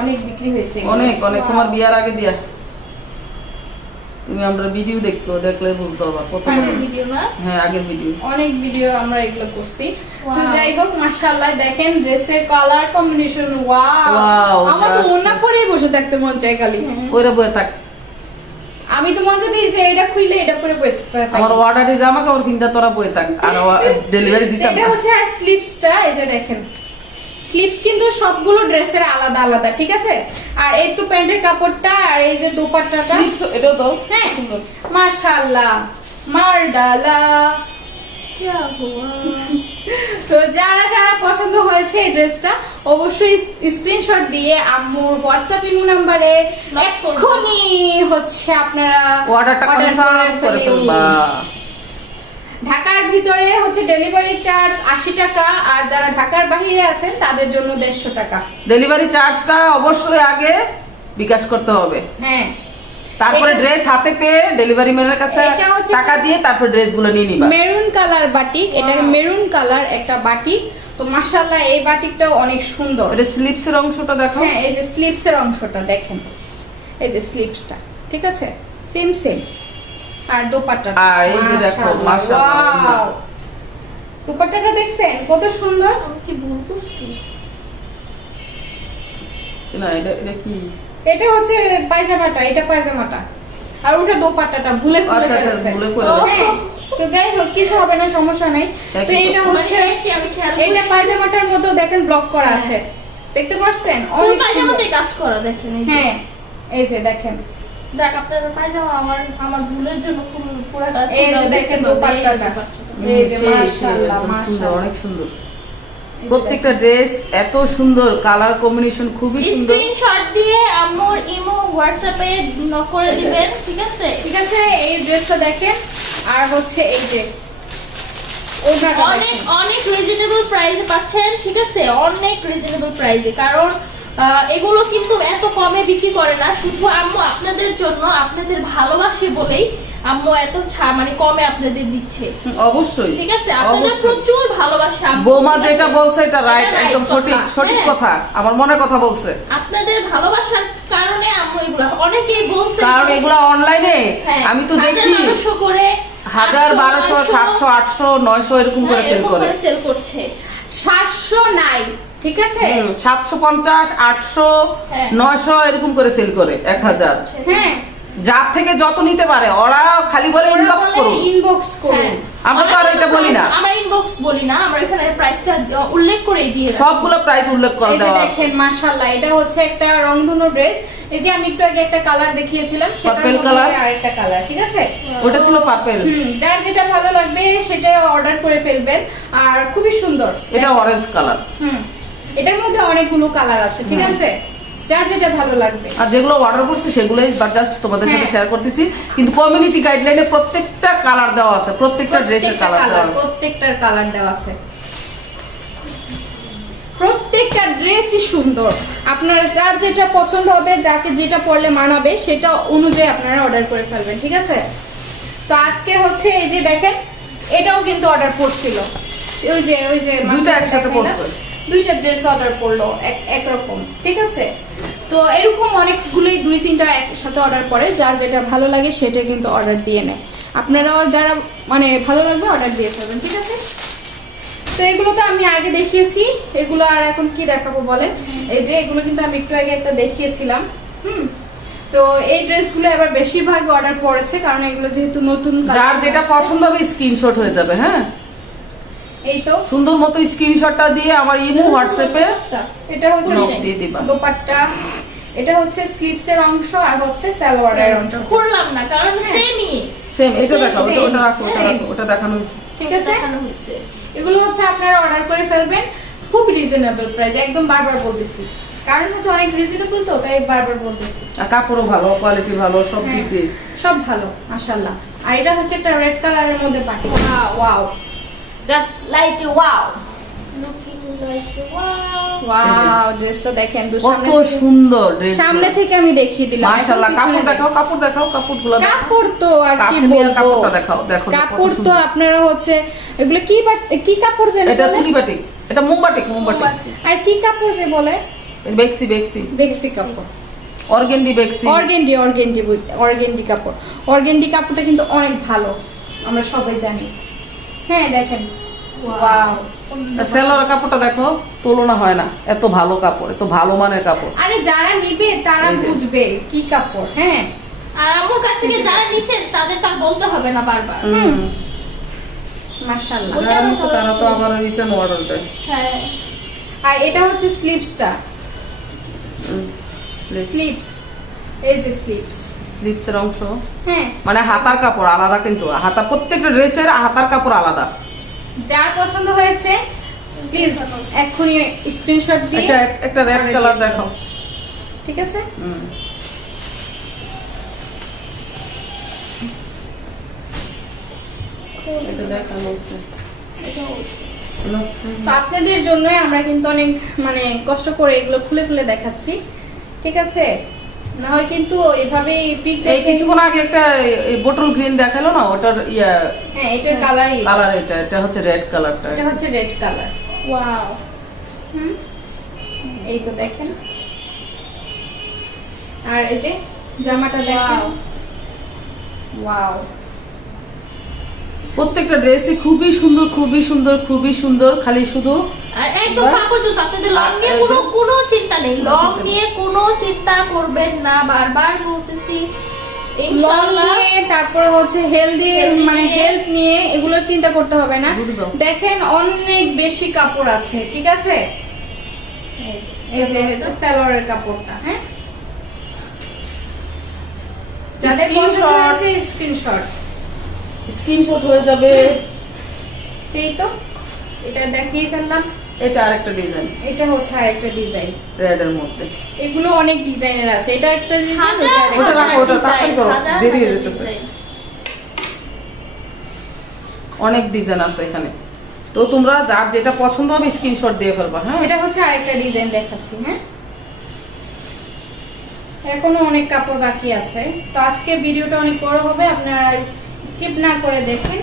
অনেক বিক্রি হয়েছে এগুলো। অনেক তোমার বিয়ার আগে দিয়া তুমি আমরা ভিডিও দেখলে বুঝতে পারবা কত ভিডিও না, হ্যাঁ আগের ভিডিও অনেক ভিডিও আমরা এগুলো করছি। তো Wow. যাই হোক, মাশাআল্লাহ, দেখেন ড্রেসের কালার কম্বিনেশন, ওয়াও, Wow, আমার just- ওনা পরেই বসে থাকতে মন চাই খালি। ওইরা বয়ে থাক। আমি তো মন চাই যে এটা খুইলে এটা পরে বসে থাকি। আমার অর্ডারে জামা কাপড় কিনতে তোরা বয়ে থাক, আর ডেলিভারি দিতাম এটা না। হচ্ছে স্লিপসটা, এই যে দেখেন, স্লিপস কিন্তু সবগুলো ড্রেসের আলাদা আলাদা, ঠিক আছে? আর এই তো প্যান্টের কাপড়টা, আর এই যে দোপাট্টাটা, Sleeves এটাও তো হ্যাঁ, মাশাআল্লাহ, মারডালা। क्या हुआ? তো যারা পছন্দ হয়েছে এই ড্রেসটা, অবশ্যই স্ক্রিনশট দিয়ে আম্মুর হোয়াটসঅ্যাপ ইমো নাম্বারে এক্ষুনি হচ্ছে আপনারা অর্ডারটা কনফার্ম করে ফেলবা। ঢাকার ভিতরে হচ্ছে ডেলিভারি চার্জ 80 টাকা, আর যারা ঢাকার বাইরে আছেন তাদের জন্য 150 টাকা। ডেলিভারি চার্জটা অবশ্যই আগে বিকাশ করতে হবে, হ্যাঁ তারপরে এটা- ড্রেস হাতে পেয়ে ডেলিভারি ম্যানের কাছে এটা হচ্ছে- টাকা দিয়ে তারপর ড্রেসগুলো নিয়ে নিবা। মেরুন কালার বাটিক, এটা মেরুন কালার একটা বাটিক। তো মাশাআল্লাহ এই বাটিকটাও অনেক সুন্দর। এটা স্লিপসের অংশটা দেখো। হ্যাঁ এই যে স্লিপসের অংশটা দেখেন, এই যে স্লিপসটা, ঠিক আছে সেম সেম। আর দোপাট্টাটা, আর এই যে দেখো, মাশাআল্লাহ। ওয়াও, দোপাট্টাটা দেখছেন কত সুন্দর। আমি কি ভুল করছি? না এটা কি? এটা হচ্ছে পায়জামাটা, এটা পায়জামাটা, আর ওটা দোপাট্টাটা ভুলে আচ্ছা, আচ্ছা, ফেলছে। ভুলে করে হ্যাঁ, তো যাই হোক কিছু হবে না, সমস্যা নাই। তো এটা হচ্ছে মানে কি আমি খেয়াল এটা পায়জামাটার মতো দেখেন ব্লক করা আছে, দেখতে পাচ্ছেন? ফুল অনেক পায়জামাতে সুন্দর। কাজ করা দেখেন এই যে। হ্যাঁ এই যে দেখেন, যাক আপনাদের পায়জামা আমার ভুলের জন্য পুরোটা এই যে দেখেন দোপাট্টাটা, এই যে সেই, সেই, মাশাআল্লাহ একদম সুন্দর, মাশাআল্লাহ। অনেক সুন্দর। প্রত্যেকটা ড্রেস এত সুন্দর, কালার কম্বিনেশন খুবই সুন্দর। স্ক্রিনশট দিয়ে আম্মুর ইমো হোয়াটসঅ্যাপে নক করে দিবেন, ঠিক আছে? ঠিক আছে, এই ড্রেসটা দেখেন। আর হচ্ছে এই যে ওড়নাটা অনেক দেখেন। অনেক রিজনেবল প্রাইসে পাচ্ছেন, ঠিক আছে? অনেক রিজনেবল প্রাইসে, কারণ এগুলো কিন্তু এত কমে বিক্রি করে না। শুধু আম্মু আপনাদের জন্য, আপনাদের ভালোবাসে বলেই আম্মু এত মানে কমে আপনাদের দিচ্ছে, অবশ্যই, ঠিক আছে? আপনাদের অবশ্যই। প্রচুর ভালোবাসা আম্মু, বৌমা ঠিক যেটা আছে? বলছে এটা রাইট, এটা একদম right সঠিক কথা, সঠিক হ্যাঁ। কথা, আমার মনে কথা বলছে। আপনাদের ভালোবাসার কারণে আম্মু এগুলো, অনেকেই বলছে কারণ যে- এগুলা অনলাইনে হ্যাঁ, আমি তো 1000, দেখি 1200 করে 1000, 1200, 800, 700, 800, 900 এরকম করে হ্যাঁ, সেল এরকম করে। করে সেল করছে। 700 নাই, ঠিক আছে? 750, 800, হ্যাঁ। 900 এরকম করে সেল করে, 1000। হ্যাঁ, যার থেকে যত নিতে পারে, ওরা খালি বলে ইনবক্স করুন। ইনবক্স করুন। হ্যাঁ। আমরা তো আর এটা বলি না। আমরা ইনবক্স বলি না, আমরা এখানে প্রাইসটা উল্লেখ করেই দিয়ে রাখি। সবগুলো প্রাইস উল্লেখ করে এই যে দেওয়া আছে। দেখেন মাশাআল্লাহ, এটা হচ্ছে একটা রংধনু ড্রেস। এই যে আমি একটু আগে একটা কালার দেখিয়েছিলাম, সেটার Purple মধ্যে color? আরেকটা কালার, ঠিক আছে? ওটা তো, ছিল পার্পল, যার যেটা ভালো লাগবে সেটা অর্ডার করে ফেলবেন। আর খুবই সুন্দর, এটা অরেঞ্জ কালার। এটার মধ্যে অনেকগুলো কালার আছে, ঠিক আছে? যার যেটা ভালো লাগবে। আর যেগুলো অর্ডার করছি সেগুলোই জাস্ট তোমাদের সাথে হ্যাঁ। শেয়ার করতেছি, কিন্তু কমিউনিটি গাইডলাইনে প্রত্যেকটা কালার দেওয়া আছে, প্রত্যেকটা ড্রেসের প্রত্যেকটা কালার দেওয়া আছে। প্রত্যেকটার কালার দেওয়া আছে। প্রত্যেকটা ড্রেসই সুন্দর। আপনার যার যেটা পছন্দ হবে, যাকে যেটা পরলে মানাবে সেটা অনুযায়ী আপনারা অর্ডার করে ফেলবেন, ঠিক আছে? তো আজকে হচ্ছে এই যে দেখেন, এটাও কিন্তু অর্ডার করছিল, ওই যে দুইটা একসাথে দেখেন না? পড়ছে। দুইটা ড্রেস অর্ডার করলো একরকম, ঠিক আছে? তো এরকম অনেকগুলোই 2-3টা একসাথে অর্ডার করে, যার যেটা ভালো লাগে সেটা কিন্তু অর্ডার দিয়ে নেয়। আপনারাও যারা মানে ভালো লাগবে অর্ডার দিয়ে ফেলবেন, ঠিক আছে? তো এগুলো তো আমি আগে দেখিয়েছি, এগুলো আর এখন কি দেখাবো বলেন? এই যে এগুলো কিন্তু আমি একটু আগে একটা দেখিয়েছিলাম। তো এই ড্রেসগুলো এবার বেশিরভাগ অর্ডার পড়েছে, কারণ এগুলো যেহেতু নতুন যার collection যেটা আসছে। পছন্দ হবে স্ক্রিনশট হয়ে যাবে। হ্যাঁ, এই তো সুন্দর মতো স্ক্রিনশটটা দিয়ে আমার ইমো হোয়াটসঅ্যাপে এটা হচ্ছে নক দিয়ে দিবা। দোপাট্টা, এটা হচ্ছে স্লিপসের অংশ, আর হচ্ছে সালোয়ারের অংশ, করলাম না, কারণ সেমই সেম। এটা দেখাও, Same, ওটা রাখো, ওটা same. রাখো, ওটা দেখানো হয়েছে। ঠিক আছে? দেখানো হয়েছে। এগুলো হচ্ছে আপনারা অর্ডার করে ফেলবেন, খুব রিজনেবল প্রাইস, একদম বারবার বলতেছি, কারণ হচ্ছে অনেক রিজনেবল তো, তাই বারবার বলতেছি। আর কাপড়ও ভালো, কোয়ালিটি ভালো, সব দিক দিয়ে। সব ভালো মাশাআল্লাহ। আর এটা হচ্ছে একটা রেড কালারের মধ্যে party, wow, just like a wow. Looking like a wow. Wow, ড্রেসটা দেখেন, কত সামনে থেকে- সুন্দর ড্রেস, সামনে থেকে আমি দেখিয়ে দিলাম। এখন মাশাআল্লাহ। পিছনে কাপড় দেখেন। দেখাও, কাপড় দেখাও, কাপড়গুলো দেখাও। কাপড় তো আর কি কাছে নিয়ে বলবো, কাপড়টা দেখাও, দেখো কত কাপড় তো সুন্দর। আপনারা হচ্ছে এগুলো কি কাপড় যে এটা বলে? তুলি বাটিক, এটা মোমবাটিক, মোমবাটিক। আর কি কাপড় যে বলে? বেক্সি, বেক্সি, বেক্সি কাপড়, অর্গেন্ডি বেক্সি। অর্গেন্ডি কাপড়। অর্গেন্ডি কাপড়টা কিন্তু অনেক ভালো, আমরা সবাই জানি। হ্যাঁ দেখেন, ওয়াও। সেলোয়ার কাপড়টা দেখো, তুলনা হয় না, এত ভালো কাপড়, এত ভালো মানের কাপড়। আরে যারা নিবে তারা এই যে। বুঝবে কি কাপড়। হ্যাঁ আর আম্মুর কাছ থেকে যারা নিছেন তাদের তার বলতে হবে না বারবার। মাশাআল্লাহ। ওটা যারা নিচ্ছে তারা তো আবার রিটার্ন অর্ডার দেয়। হ্যাঁ, আর এটা হচ্ছে স্লিপসটা, স্লিপস, এই যে স্লিপস। স্লিপসের অংশ, হ্যাঁ, মানে হাতার কাপড় আলাদা, কিন্তু হাতা প্রত্যেকটা ড্রেসের হাতার কাপড় আলাদা। যার পছন্দ হয়েছে প্লিজ এক্ষুনি স্ক্রিনশট দিয়ে, আচ্ছা, একটা রেড কালার দেখাও। ঠিক আছে? এটা দেখানো হচ্ছে তো আপনাদের জন্যই আমরা কিন্তু অনেক মানে কষ্ট করে এগুলো খুলে খুলে দেখাচ্ছি, ঠিক আছে? না হয় কিন্তু এভাবে পিক এই কিছুক্ষণ আগে একটা বোটল গ্রিন দেখালো না, ওটার ইয়া হ্যাঁ এটার কালারই কালার, এটা হচ্ছে রেড কালারটা। এটা হচ্ছে রেড কালার। ওয়াও, এই তো দেখেন, আর এই যে জামাটা দেখেন, ওয়াও। প্রত্যেকটা ড্রেসই খুবই সুন্দর, খুবই সুন্দর, খুবই সুন্দর। খালি শুধু আর একদম কাপড় জুতো, আপনাদের লং নিয়ে কোনো চিন্তা নেই, লং নিয়ে কোনো চিন্তা করবেন না, বারবার বলতেছি। ইনশাআল্লাহ তারপরে হচ্ছে হেলদি মানে হেলথ নিয়ে এগুলো চিন্তা করতে হবে না। দেখেন অনেক বেশি কাপড় আছে, ঠিক আছে? এই যে সালোয়ারের কাপড়টা, হ্যাঁ, যাদের পছন্দ আছে স্ক্রিনশট হয়ে যাবে। এই তো এটা দেখিয়ে ফেললাম। এটা আরেকটা ডিজাইন, এটা হচ্ছে আরেকটা ডিজাইন রেড এর মধ্যে। এগুলো অনেক ডিজাইনের আছে, এটা একটা ডিজাইন, ওটা রাখো, ওটা তাড়াতাড়ি করো, দেরি হয়ে যেতেছে। অনেক ডিজাইন আছে এখানে, তো তোমরা যার যেটা পছন্দ হবে স্ক্রিনশট দিয়ে ফেলবা। হ্যাঁ, এটা হচ্ছে আরেকটা ডিজাইন দেখাচ্ছি। হ্যাঁ, এখনো অনেক কাপড় বাকি আছে, তো আজকে ভিডিওটা অনেক বড় হবে, আপনারা স্কিপ না করে দেখেন,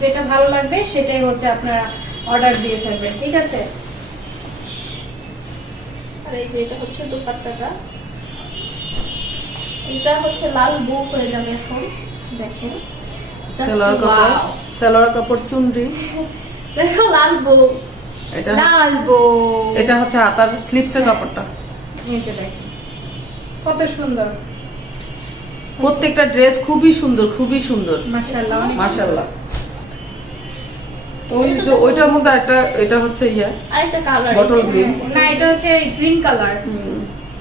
যেটা ভালো লাগবে সেটাই হচ্ছে আপনারা অর্ডার দিয়ে ফেলবেন, ঠিক আছে? আর এই যে এটা হচ্ছে দোপাট্টাটা, এটা হচ্ছে লাল বউ হয়ে যাবে এখন, দেখেন সালোয়ার কাপড়, সালোয়ার কাপড় চুনরি, দেখো লাল বউ, এটা লাল বউ। এটা হচ্ছে হাতার স্লিপসের কাপড়টা। এই যে দেখেন কত সুন্দর, প্রত্যেকটা ড্রেস খুবই সুন্দর, খুবই সুন্দর, মাশাআল্লাহ, অনেক মাশাআল্লাহ। ওই যে ওইটার মধ্যে একটা, এটা হচ্ছে ইয়া আরেকটা কালার বটল গ্রিন, না এটা হচ্ছে গ্রিন কালার,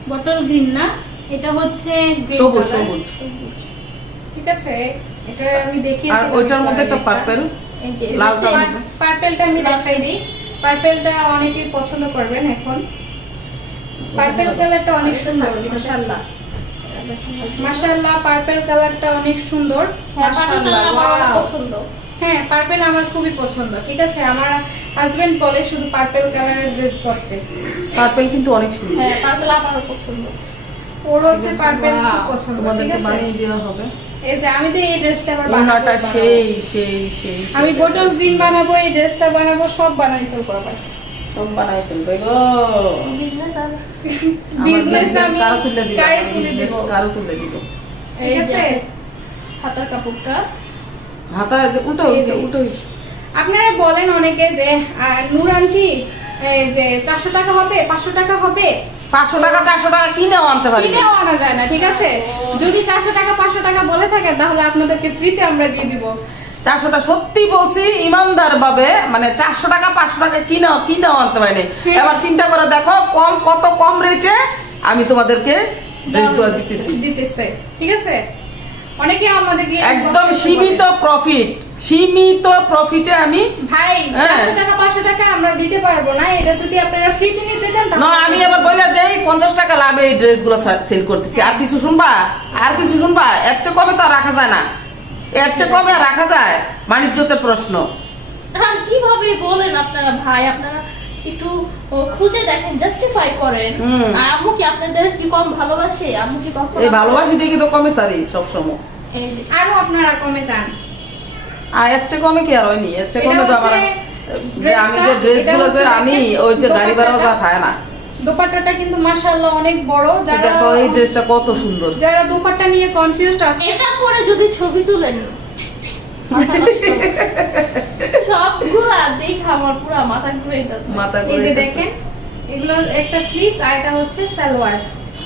বটল গ্রিন না, এটা হচ্ছে গ্রিন সবুজ কালার, সবুজ। ঠিক আছে? এটা আমি দেখিয়েছি। আর ওইটার মধ্যে একটা পার্পল, এই যে লাল কালার। পার্পলটা আমি দেখাই দিই, পার্পলটা অনেকেই পছন্দ করবেন এখন। পার্পল কালারটা অনেক সুন্দর, মাশাআল্লাহ মাশাআল্লাহ, পার্পল কালারটা অনেক সুন্দর, মাশাআল্লাহ, আমার ওয়াও। পছন্দ। হ্যাঁ, পার্পল আমার খুবই পছন্দ, ঠিক আছে? আমার হাজবেন্ড বলে শুধু পার্পল কালারের ড্রেস পরতে। পার্পল কিন্তু অনেক সুন্দর। হ্যাঁ, পার্পল আমারও পছন্দ। ওর হচ্ছে পার্পল খুব পছন্দ, ঠিক তোমাদেরকে আছে? বানিয়ে দেওয়া হবে। এই যে আমি তো এই ড্রেসটা আবার ওনাটা বানাবো, সেই সেই সেই আমি বটল গ্রিন বানাবো, এই ড্রেসটা বানাবো, সব বানাই ফেলবো আবার। সব বানাই ফেলবে গো। বিজনেস আর বিজনেস আমি কারো তুলে দিব, কারে তুলে বিজনেস দিব, কারো তুলে দিব। এই ঠিক যে আছে? হাতার কাপড়টা, হাতা উল্টো এই হয়েছে, যে। উল্টো হয়েছে। আপনারা বলেন অনেকে যে নূর আন্টি যে 400 টাকা হবে, 500 টাকা হবে, 500 টাকা 400 টাকা কিনেও আনতে পারি না। কিনেও আনা যায় না, ঠিক আছে? যদি 400 টাকা 500 টাকা বলে থাকেন তাহলে আপনাদেরকে ফ্রিতে আমরা দিয়ে দিব। 400 টাকা সত্যি বলছি ইমানদার ভাবে, মানে 400 টাকা 500 টাকা কিনেও আনতে পারি না। হ্যাঁ। এবার চিন্তা করে দেখো কত কম রেটে আমি তোমাদেরকে ড্রেসগুলো দিতেছে, ঠিক আছে? অনেকে আমাদেরকে একদম সীমিত প্রফিটে আমি ভাই হ্যাঁ। 400 টাকা 500 টাকা আমরা দিতে পারবো না, এটা যদি আপনারা ফ্রিতে নিতে চান না, আমি আবার বলে দেই 50 টাকা লাভে এই ড্রেসগুলো সেল করতেছি। আর কিছু শুনবা, আর কিছু শুনবা, এর চেয়ে কমে তো আর রাখা যায় না, এর চেয়ে কমে আর রাখা যায়, বাণিজ্যতে প্রশ্ন। আর কিভাবে বলেন আপনারা ভাই, আপনারা একটু খুঁজে দেখেন, জাস্টিফাই করেন। আর আম্মু কি আপনাদের কি কম ভালোবাসে? আম্মু কি কখনো এই ভালোবাসি দেখি তো কমে সারি সবসময়, এই যে আরো আপনারা কমে চান। আর এর চেয়ে কমে কি আর হয়নি? এর চেয়ে এটা কমে তো হচ্ছে আমার যে আমি যে ড্রেসগুলো যে আনি ওই যে গাড়ি ভাড়াও যা থাকে না। দোপাট্টাটা কিন্তু মাশাআল্লাহ অনেক বড়, যারা দেখো এই ড্রেসটা কত সুন্দর। যারা দোপাট্টা নিয়ে কনফিউজড আছে, এটা পরে যদি ছবি তুলেন মাথা নষ্ট। সবগুলা দেখে আমার পুরো মাথা ঘুরে যাচ্ছে। মাথা এই ঘুরে যে গেছে। দেখেন এগুলো একটা স্লিভস আর এটা হচ্ছে সালোয়ার,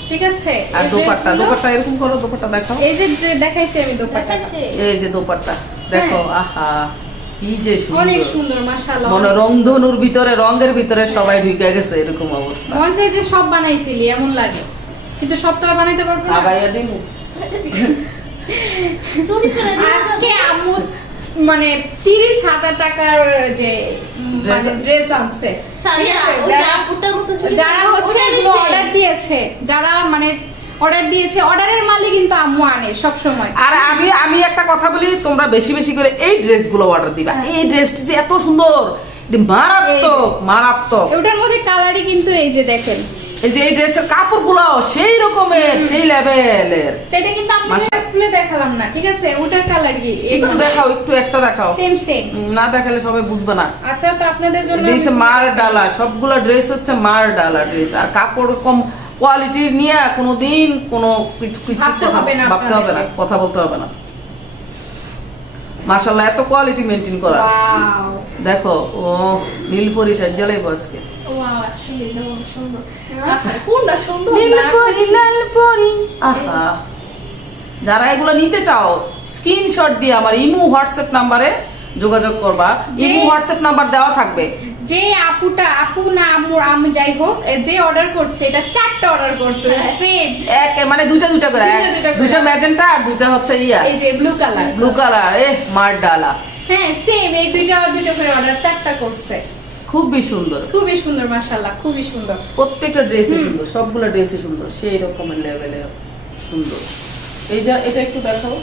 ঠিক আছে? আর এই দোপাট্টা, ড্রেসগুলো- দোপাট্টা এরকম করো, দোপাট্টা দেখাও। এই যে দেখাইছি আমি দোপাট্টা, দেখাচ্ছে? এই যে দোপাট্টা দেখো, আহা কি যে অনেক সুন্দর। সুন্দর মাশাআল্লাহ। মনে রংধনুর ভিতরে, রঙের ভিতরে সবাই ঢুকে গেছে, এরকম অবস্থা। মন চাই যে সব বানাই ফেলি এমন লাগে, কিন্তু সব তো আর বানাইতে পারবো না। খাবাইয়া দিন চুরি করে দিয়ে আজকে আম্মু মানে 30,000 টাকার যে ড্রেস আনছে, সারিয়া ঠিক আছে? ওই যে আপুটার মতো চুরি যারা করে হচ্ছে ওটা এগুলো নিছে। অর্ডার দিয়েছে, যারা মানে অর্ডার দিয়েছে, অর্ডারের মালই কিন্তু আম্মু আনে সব সময়। আর আমি একটা কথা বলি, তোমরা বেশি বেশি করে এই ড্রেসগুলো অর্ডার দিবা। এই ড্রেসটি যে এত সুন্দর, মারাত্মক মারাত্মক। ওটার মধ্যে কালারই কিন্তু এই যে দেখেন, এই যে এই ড্রেসের কাপড়গুলো সেই রকমের, সেই লেভেলের। তো এটা কিন্তু আপনাদের খুলে দেখালাম না, ঠিক আছে? ওটার কালার কি একটু দেখাও, একটু একটা দেখাও। সেম সেম না দেখালে সবাই বুঝবে না। আচ্ছা, তো আপনাদের জন্য ড্রেস মার ডালা, সবগুলো ড্রেস হচ্ছে মার ডালা ড্রেস। আর কাপড় কম কোয়ালিটির নিয়ে কোনোদিন কোনো কিছু ভাবতে হবে না, ভাবতে হবে না, কথা বলতে হবে না। মাশাআল্লাহ, এত কোয়ালিটি মেইনটেইন করা। ওয়াও, দেখো, ও নীলপরি সাজ্জালাই বসকে। ওয়াও, অ্যাকচুয়ালি এটা অনেক সুন্দর। কোনটা সুন্দর? নীলপরি লালপরি। আহা, যারা এগুলো নিতে চাও স্ক্রিনশট দিয়ে আমার ইমো হোয়াটসঅ্যাপ নম্বরে যোগাযোগ করবা। ইমো হোয়াটসঅ্যাপ নাম্বার দেওয়া থাকবে। যে আপুটা, আপু না আম্মু, আমি যাই হোক, যে অর্ডার করছে এটা 4টা অর্ডার করছে সেম, এক মানে দুইটা করে, দুইটা করে। দুইটা ম্যাজেন্টা আর দুইটা হচ্ছে ইয়া এই যে ব্লু কালার, ব্লু কালার। মার ডালা, হ্যাঁ সেম, এই দুইটা করে অর্ডার 4টা করছে। খুবই সুন্দর, খুবই সুন্দর, মাশাআল্লাহ, খুবই সুন্দর। প্রত্যেকটা ড্রেসই সুন্দর, সবগুলো ড্রেসই সুন্দর, সেই রকমের লেভেলে সুন্দর। এটা একটু দেখাও,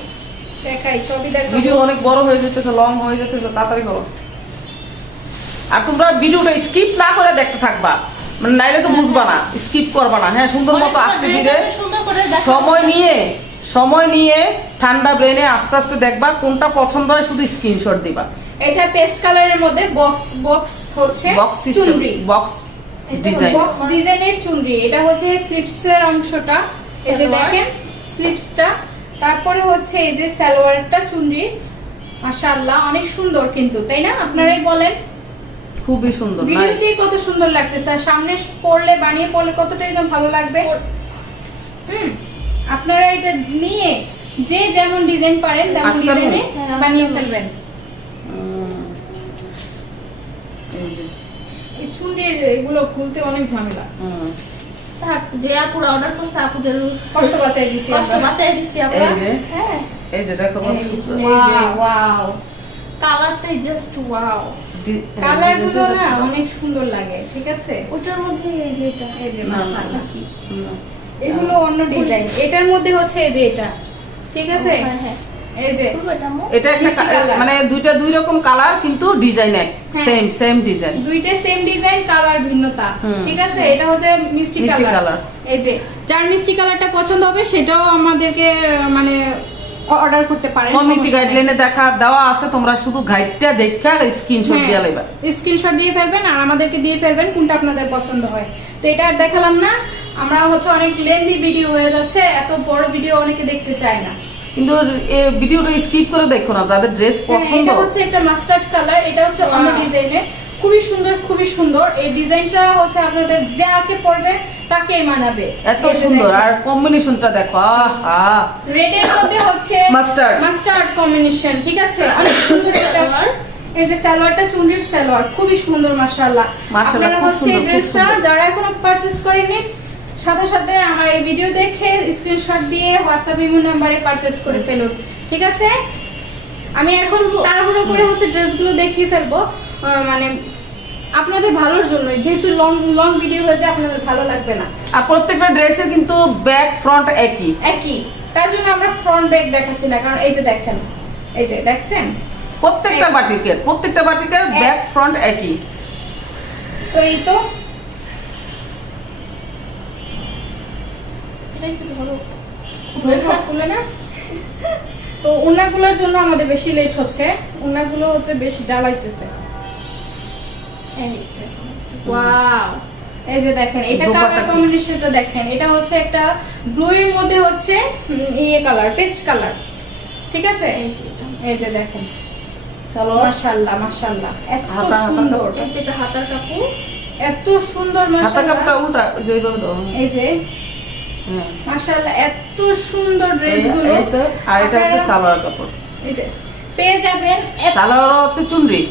দেখাই, সবই দেখো। ভিডিও অনেক বড় হয়ে যেতেছে, লং হয়ে যেতেছে, তাড়াতাড়ি করো। আর তোমরা ভিডিওটা স্কিপ না করে দেখতে থাকবা, মানে নাইলে তো বুঝবা না, স্কিপ করবা না। হ্যাঁ, সুন্দর মতো আস্তে ধীরে সময় নিয়ে ঠান্ডা ব্রেনে আস্তে আস্তে দেখবা, কোনটা পছন্দ হয় শুধু স্ক্রিনশট দিবা। এটা পেস্ট কালারের মধ্যে বক্স হচ্ছে বক্স সিস্টেম, চুনরি, বক্স ডিজাইন, বক্স ডিজাইনের চুনরি। এটা হচ্ছে স্লিপসের অংশটা, এই যে দেখেন স্লিপসটা। তারপরে হচ্ছে এই যে সালোয়ারটা চুনরি। মাশাআল্লাহ, অনেক সুন্দর কিন্তু, তাই না? আপনারাই বলেন, খুবই সুন্দর। ভিডিওতে কত সুন্দর লাগতেছে, আর সামনে পরলে, বানিয়ে পরলে কতটা এটা ভালো লাগবে। আপনারা এটা নিয়ে যে যেমন ডিজাইন পারেন তেমন ডিজাইনে বানিয়ে ফেলবেন। এই চুনরির এগুলো খুলতে অনেক ঝামেলা। যে আপুরা অর্ডার করছে আপুদের কষ্ট বাঁচাই দিছি, কষ্ট বাঁচাই দিছি আমরা। হ্যাঁ, এই যে দেখো কত সুন্দর। ওয়াও, কালারটাই জাস্ট ওয়াও। কালার গুলো না অনেক সুন্দর লাগে, ঠিক আছে? ওটার মধ্যে এই যে এটা, এই যে মাশাআল্লাহ, কি এগুলো অন্য ডিজাইন। এটার মধ্যে হচ্ছে এই যে এটা, ঠিক আছে? হ্যাঁ, এই যে এটা একটা মানে দুইটা দুই রকম কালার, কিন্তু ডিজাইন এক, সেম ডিজাইন, দুইটা সেম ডিজাইন, কালার ভিন্নতা, ঠিক আছে? এটা হচ্ছে মিষ্টি কালার। এই যে যার মিষ্টি কালারটা পছন্দ হবে সেটাও আমাদেরকে মানে অর্ডার করতে পারেন। কমিউনিটি গাইডলাইনে দেওয়া আছে, তোমরা শুধু গাইডটা দেখা স্ক্রিনশট দিয়ে লইবা, স্ক্রিনশট দিয়ে ফেলবেন আর আমাদেরকে দিয়ে ফেলবেন কোনটা আপনাদের পছন্দ হয়। তো এটা আর দেখালাম না, আমরা হচ্ছে অনেক লেন্দি ভিডিও হয়ে যাচ্ছে, এত বড় ভিডিও অনেকে দেখতে চায় না, কিন্তু এই ভিডিওটা স্কিপ করে দেখো না, যাদের ড্রেস পছন্দ। এটা হচ্ছে একটা মাস্টার্ড কালার, এটা হচ্ছে অন্য ডিজাইনের, খুবই সুন্দর, খুবই সুন্দর। এই ডিজাইনটা হচ্ছে আপনাদের যাকে পরবে তাকেই মানাবে, এত সুন্দর। আর কম্বিনেশনটা দেখো, আহা, রেড এর মধ্যে হচ্ছে মাস্টার্ড কম্বিনেশন, ঠিক আছে? অনেক সুন্দর এটা। এই যে সালোয়ারটা চুনরির সালোয়ার, খুবই সুন্দর, মাশাআল্লাহ। আপনারা হচ্ছে এই ড্রেসটা যারা এখনো পারচেজ করেননি, সাথে সাথে আমার এই ভিডিও দেখে স্ক্রিনশট দিয়ে হোয়াটসঅ্যাপ ইমো নম্বরে পারচেজ করে ফেলুন, ঠিক আছে? আমি এখন তাড়াহুড়ো করে হচ্ছে ড্রেসগুলো দেখিয়ে ফেলবো, মানে আপনাদের ভালোর জন্য, যেহেতু লং ভিডিও হয়ে যায় আপনাদের ভালো লাগবে না। আর প্রত্যেকটা ড্রেসের কিন্তু ব্যাক ফ্রন্ট একই, তার জন্য আমরা ফ্রন্ট ব্যাক দেখাচ্ছি না, কারণ এই যে দেখেন, এই যে দেখছেন প্রত্যেকটা বাটিকের ব্যাক ফ্রন্ট একই। তো এই তো এটা একটু ধরো, খুলে না। তো ওনাগুলোর জন্য আমাদের বেশি লেট হচ্ছে, ওনাগুলো হচ্ছে বেশি জ্বালাইতেছে। ওয়াও, এই যে দেখেন, এটা কালার কম্বিনেশনটা দেখেন, এটা হচ্ছে একটা ব্লু এর মধ্যে হচ্ছে ইয়ে কালার, পেস্ট কালার, ঠিক আছে? এই যে দেখেন, মাশাআল্লাহ, মাশাআল্লাহ, এত সুন্দর। এই যে এটা হাতার কাপড়, এত সুন্দর, হাতা মাশাআল্লাহ। কাপড়টা উল্টা যেভাবে দাও, এই যে মাশাআল্লাহ, এত সুন্দর ড্রেসগুলো। আর এটা হচ্ছে সালোয়ার কাপড়, এই যে পেয়ে যাবেন। সালোয়ার হচ্ছে চুনরি,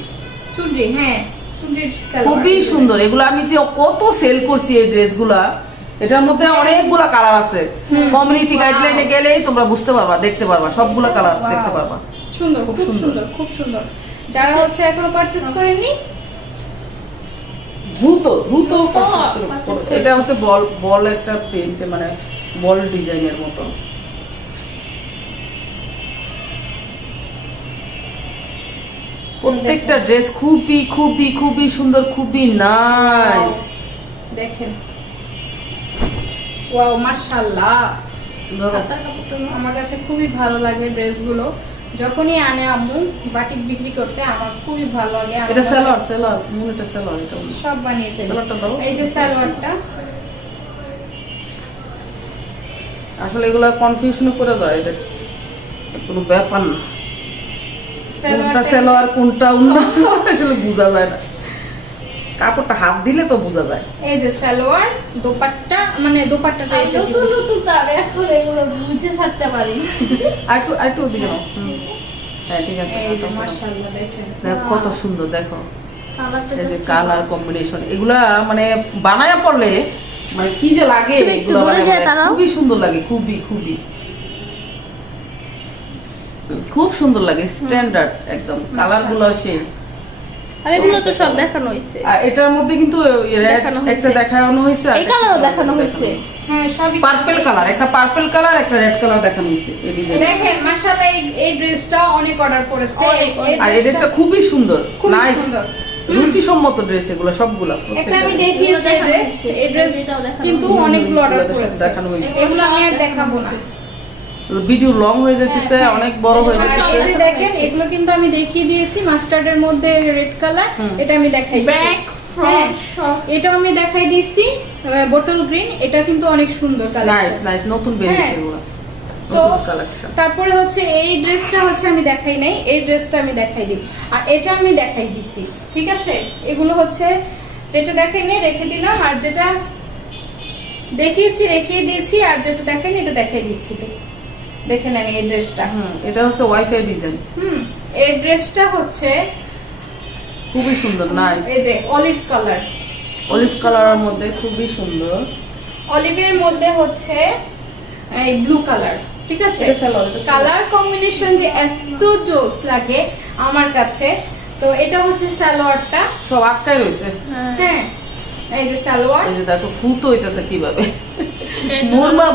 হ্যাঁ চুনরির সালোয়ার, খুবই সুন্দর। এগুলো আমি যে কত সেল করছি এই ড্রেসগুলা, এটার মধ্যে অনেকগুলা কালার আছে। কমিউনিটি গাইডলাইনে গেলেই তোমরা বুঝতে পারবা, দেখতে পারবা, সবগুলা কালার দেখতে পারবা। সুন্দর, খুব সুন্দর, খুব সুন্দর। যারা হচ্ছে এখনো পারচেজ করেননি, দ্রুত এটা হচ্ছে বল একটা প্রিন্ট, মানে বল ডিজাইনের মতো। প্রত্যেকটা ড্রেস খুবই খুবই খুবই সুন্দর, খুবই নাইস। দেখেন, ওয়াও মাশাআল্লাহ, হাতার কাপড়টা না? আমার কাছে খুবই ভালো লাগে ড্রেসগুলো। যখনই আনে আম্মু বাটিক বিক্রি করতে আমার খুবই ভালো লাগে। আমার এটা কাছে সালোয়ার, সালোয়ার এটা সালোয়ার, এটা সব বানিয়ে ফেলি। সালোয়ারটা দাও। এই যে সালোয়ারটা, আসলে এগুলো কনফিউশন করে যায়, এটা কোনো ব্যাপার না। কোনটা সালোয়ার কোনটা উন্না আসলে বোঝা যায় না, কাপড়টা হাত দিলে তো বোঝা যায়। এই যে সালোয়ার, দোপাট্টা, মানে দোপাট্টাটা এই যে নতুন নতুন তো আমি এখন এগুলো বুঝে ছাড়তে পারি। আর একটু ওদিকে নাও। হ্যাঁ ঠিক আছে। এই যে মাশাআল্লাহ দেখেন দেখো কত সুন্দর, দেখো কালারটা এই যে just কালার কম্বিনেশন, এগুলা মানে বানায়া পড়লে মানে কি যে লাগে, তুমি একটু এগুলো দূরে বানায় যেয়ে পড়লে দাঁড়াও। খুবই সুন্দর লাগে, খুবই খুবই খুব সুন্দর লাগে, স্ট্যান্ডার্ড একদম। কালার গুলো সেই, আর এগুলো তো সব দেখানো হয়েছে। আর এটার মধ্যে কিন্তু red দেখানো হয়েছে। একটা দেখানো হয়েছে, আর এই কালারও দেখানো হয়েছে। হ্যাঁ সবই পার্পল কালার, একটা পার্পল কালার, একটা রেড কালার দেখানো হয়েছে এই ডিজাইন। দেখেন মাশাআল্লাহ, এই ড্রেসটা অনেক অর্ডার করেছে। অনেক, আর এই ড্রেসটা খুবই সুন্দর, খুবই নাইস, সুন্দর। রুচিসম্মত ড্রেস এগুলো সবগুলা। একটা আমি দেখিয়েছি ড্রেস, এই ড্রেস এটাও দেখানো কিন্তু হয়েছে। অনেকগুলো অর্ডার এগুলো তো সব করেছে। দেখানো হয়েছে। এগুলো আমি আর দেখাবো না। ভিডিও লং হয়ে যেতেছে, অনেক বড় হয়ে আর যেতেছে। এই যে দেখেন, এগুলো কিন্তু আমি দেখিয়ে দিয়েছি। মাস্টার্ডের মধ্যে রেড কালার, এটা আমি দেখাইছি। ব্যাক হ্যাঁ, ফ্রন্ট সব এটাও আমি দেখাই দিয়েছি। বোটল গ্রিন, এটা কিন্তু অনেক সুন্দর নাইস কালার। নাইস, নতুন বেরিয়েছে হ্যাঁ। এগুলো, তো নতুন কালেকশন। তারপরে হচ্ছে এই ড্রেসটা হচ্ছে আমি দেখাই নাই, এই ড্রেসটা আমি দেখাই দিই, আর এটা আমি দেখাই দিছি। ঠিক আছে, এগুলো হচ্ছে যেটা দেখাই নাই রেখে দিলাম, আর যেটা দেখিয়েছি রেখে দিয়েছি, আর যেটা দেখাইনি এটা দেখাই দিচ্ছি। দেখে নেন এই ড্রেসটা। এটা হচ্ছে ওয়াইফাই ডিজাইন, এই ড্রেসটা হচ্ছে খুবই সুন্দর, নাইস। এই যে অলিভ কালার, অলিভ কালারের মধ্যে খুবই সুন্দর। অলিভের মধ্যে হচ্ছে এই ব্লু কালার। ঠিক আছে, এটা সালোয়ার, এটা সালোয়ার। কালার কম্বিনেশন যে এত জোস লাগে আমার কাছে। তো এটা হচ্ছে সালোয়ারটা। সব আটকায় রয়েছে। হ্যাঁ, এই যে সালোয়ার। এই যে দেখো ফুল তো হইতেছে কিভাবে,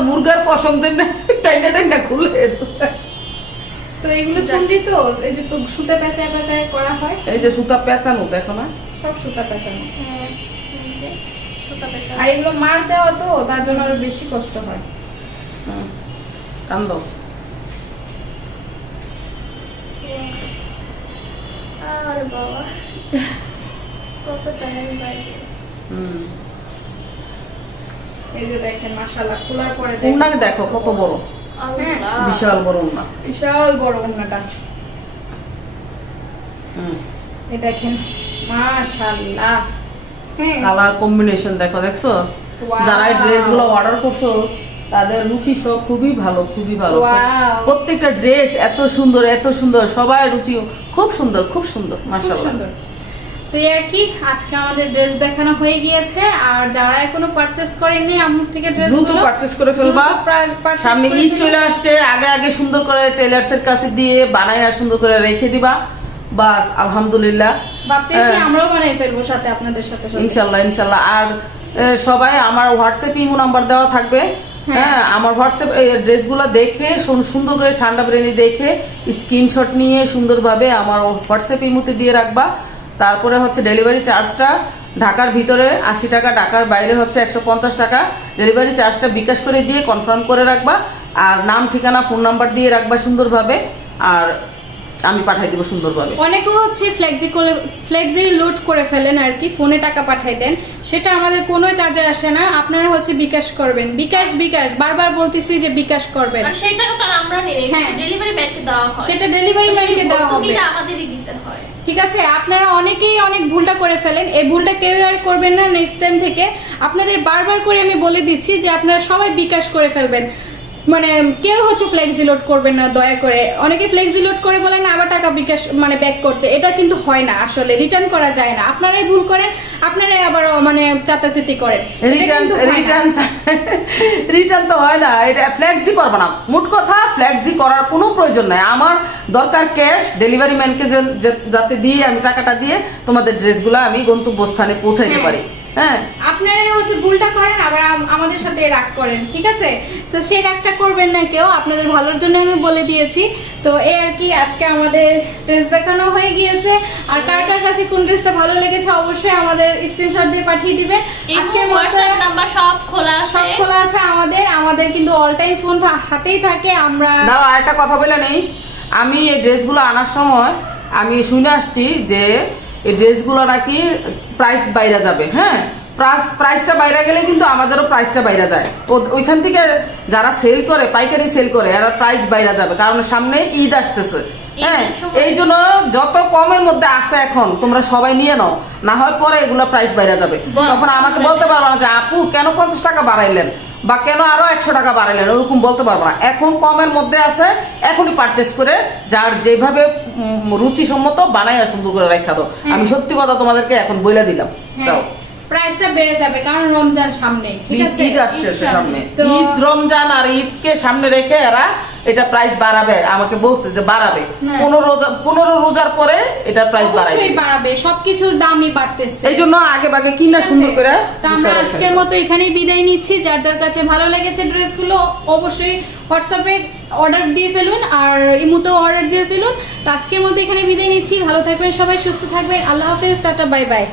মুরগার ফসম যেমনি টাইনা টাইনা খুলে। তো এগুলো চুন্ডি, তো এই যে সুতা পেঁচায় পেঁচায় করা হয়, এই যে সুতা পেঁচানো, দেখো না, সব সুতা পেঁচানো। হ্যাঁ, এই যে সুতা পেঁচানো। আর এগুলো মার দেওয়া, তো তার জন্য আরো বেশি কষ্ট হয়। কান্দ। আরে বাবা, কত টাইম লাগে। এই যে দেখেন মাশাআল্লাহ, খোলার পরে উন্নাকে দেখো কত বড়, আল্লাহ। বিশাল বড় উন্না। বিশাল বড় ওন্নাটা। এই দেখেন মাশাআল্লাহ। হ্যাঁ, কালার কম্বিনেশন দেখো, দেখছো? Wow. যারা এই ড্রেস গুলো অর্ডার করছো তাদের রুচি সব খুবই ভালো, খুবই ভালো। Wow. প্রত্যেকটা ড্রেস এত সুন্দর, এত সুন্দর, সবার রুচি খুব সুন্দর, খুব সুন্দর, খুব মাশাআল্লাহ। সুন্দর। তো এই আর কি, আজকে আমাদের ড্রেস দেখানো হয়ে গিয়েছে। আর যারা এখনো পারচেজ করেননি আমার থেকে ড্রেস দ্রুত পারচেজ করে ফেলবা, সামনে ঈদ চলে আসছে, আগে আগে সুন্দর করে টেলার্স এর কাছে দিয়ে বানায়া সুন্দর করে রেখে দিবা, বাস আলহামদুলিল্লাহ। ভাবতেছি আমরাও বানাই ফেলবো সাথে আপনাদের সাথে সাথে। ইনশাল্লাহ ইনশাল্লাহ। আর সবাই আমার হোয়াটসঅ্যাপ ইমো নাম্বার দেওয়া থাকবে। হ্যাঁ, আমার হোয়াটসঅ্যাপ ড্রেসগুলো দেখে সুন্দর করে ঠান্ডা ব্রেনে দেখে স্ক্রিনশট নিয়ে সুন্দরভাবে আমার হোয়াটসঅ্যাপ ইমোতে দিয়ে রাখবা। তারপরে হচ্ছে ডেলিভারি চার্জটা ঢাকার ভিতরে 80 টাকা, ঢাকার বাইরে হচ্ছে 150 টাকা। ডেলিভারি চার্জটা বিকাশ করে দিয়ে কনফার্ম করে রাখবা, আর নাম ঠিকানা ফোন নাম্বার দিয়ে রাখবা সুন্দরভাবে, আর আমি পাঠাই দিব সুন্দরভাবে। অনেকে হচ্ছে ফ্লেক্সি লোড করে ফেলেন আর কি, ফোনে টাকা পাঠাই দেন, সেটা আমাদের কোনো কাজে আসে না। আপনারা হচ্ছে বিকাশ করবেন, বিকাশ বিকাশ বারবার বলতেছি যে বিকাশ করবেন। আর সেই টাকা তো আর আমরা নেই, হ্যাঁ। ডেলিভারি ব্যাংকে দেওয়া হয়। সেটা ডেলিভারি ব্যাংকে দেওয়া হবে, ভর্তুকিটা আমাদেরই দিতে হয়। ঠিক আছে? আপনারা অনেকেই অনেক ভুলটা করে ফেলেন, এই ভুলটা কেউ আর করবেন না নেক্সট টাইম থেকে। আপনাদের বারবার করে আমি বলে দিচ্ছি যে আপনারা সবাই বিকাশ করে ফেলবেন, মানে কেউ হচ্ছে ফ্লেক্সি লোড করবেন না দয়া করে। অনেকে ফ্লেক্সি লোড করে বলেন আবার টাকা বিকাশ মানে ব্যাক করতে, এটা কিন্তু হয় না, আসলে রিটার্ন করা যায় না। আপনারাই ভুল করেন, আপনারাই আবার মানে চাতাচাতি করেন, রিটার্ন তো হয় না, এটা ফ্লেক্সি করবো না। মোট কথা ফ্লেক্সি করার কোনো প্রয়োজন নাই, আমার দরকার ক্যাশ। ডেলিভারি ম্যানকে যাতে দিয়ে আমি টাকাটা দিয়ে তোমাদের ড্রেসগুলো আমি গন্তব্যস্থানে পৌঁছাইতে পারি। হ্যাঁ আপনারাই হচ্ছে ভুলটা করেন আবার আমাদের সাথে রাগ করেন, ঠিক আছে? তো সেই রাগটা করবেন না কেউ, আপনাদের ভালোর জন্য আমি বলে দিয়েছি। তো এই আর কি, আজকে আমাদের ড্রেস দেখানো হয়ে গিয়েছে। আর কার কার কাছে কোন ড্রেসটা ভালো লেগেছে অবশ্যই আমাদের স্ক্রিনশট দিয়ে পাঠিয়ে দিবেন। আজকের মতো হোয়াটসঅ্যাপ নাম্বার সব খোলা সব আছে। খোলা আছে আমাদের কিন্তু অল টাইম ফোন সাথেই থাকে। আমরা দাও আরেকটা কথা বলে নেই, আমি এই ড্রেসগুলো আনার সময় আমি শুনে আসছি যে এই ড্রেসগুলো নাকি প্রাইস বাইরে যাবে। হ্যাঁ, প্রাইসটা বাইরে গেলে কিন্তু আমাদেরও প্রাইসটা বাইরে যায়। ওইখান থেকে যারা সেল করে, পাইকারি সেল করে, এরা প্রাইস বাইরে যাবে, কারণ সামনে ঈদ আসতেছে। হ্যাঁ, এই জন্য যত কমের মধ্যে আছে এখন তোমরা সবাই নিয়ে নাও, না হয় পরে এগুলো প্রাইস বাইরে যাবে। তখন আমাকে বলতে পারবো না যে আপু কেন 50 টাকা বাড়াইলেন বা কেন আরো 100 টাকা বাড়াইলেন, ওরকম বলতে পারবো না। এখন কমের মধ্যে আছে, এখনই পারচেস করে যার যেভাবে রুচি সম্মত বানাইয়া সুন্দর করে রেখা দাও। আমি সত্যি কথা তোমাদেরকে এখন বইলা দিলাম। যাও, প্রাইসটা বেড়ে যাবে কারণ রমজান সামনে, ঠিক আছে? ঈদ আসছে সামনে, তো ঈদ রমজান আর ঈদকে সামনে রেখে এরা এটা প্রাইস বাড়াবে, আমাকে বলছে যে বাড়াবে। 15 রোজার পরে এটা প্রাইস বাড়াবে, অবশ্যই বাড়াবে, সবকিছুর দামই বাড়তেছে। এই জন্য আগে ভাগে কিনা সুন্দর করে। তো আমরা আজকের মতো এখানেই বিদায় নিচ্ছি। যার যার কাছে ভালো লেগেছে ড্রেসগুলো অবশ্যই হোয়াটসঅ্যাপে অর্ডার দিয়ে ফেলুন আর ইমুতেও অর্ডার দিয়ে ফেলুন। তো আজকের মতো এখানে বিদায় নিচ্ছি। ভালো থাকবেন সবাই, সুস্থ থাকবেন। আল্লাহ হাফেজ, টাটা, বাই বাই।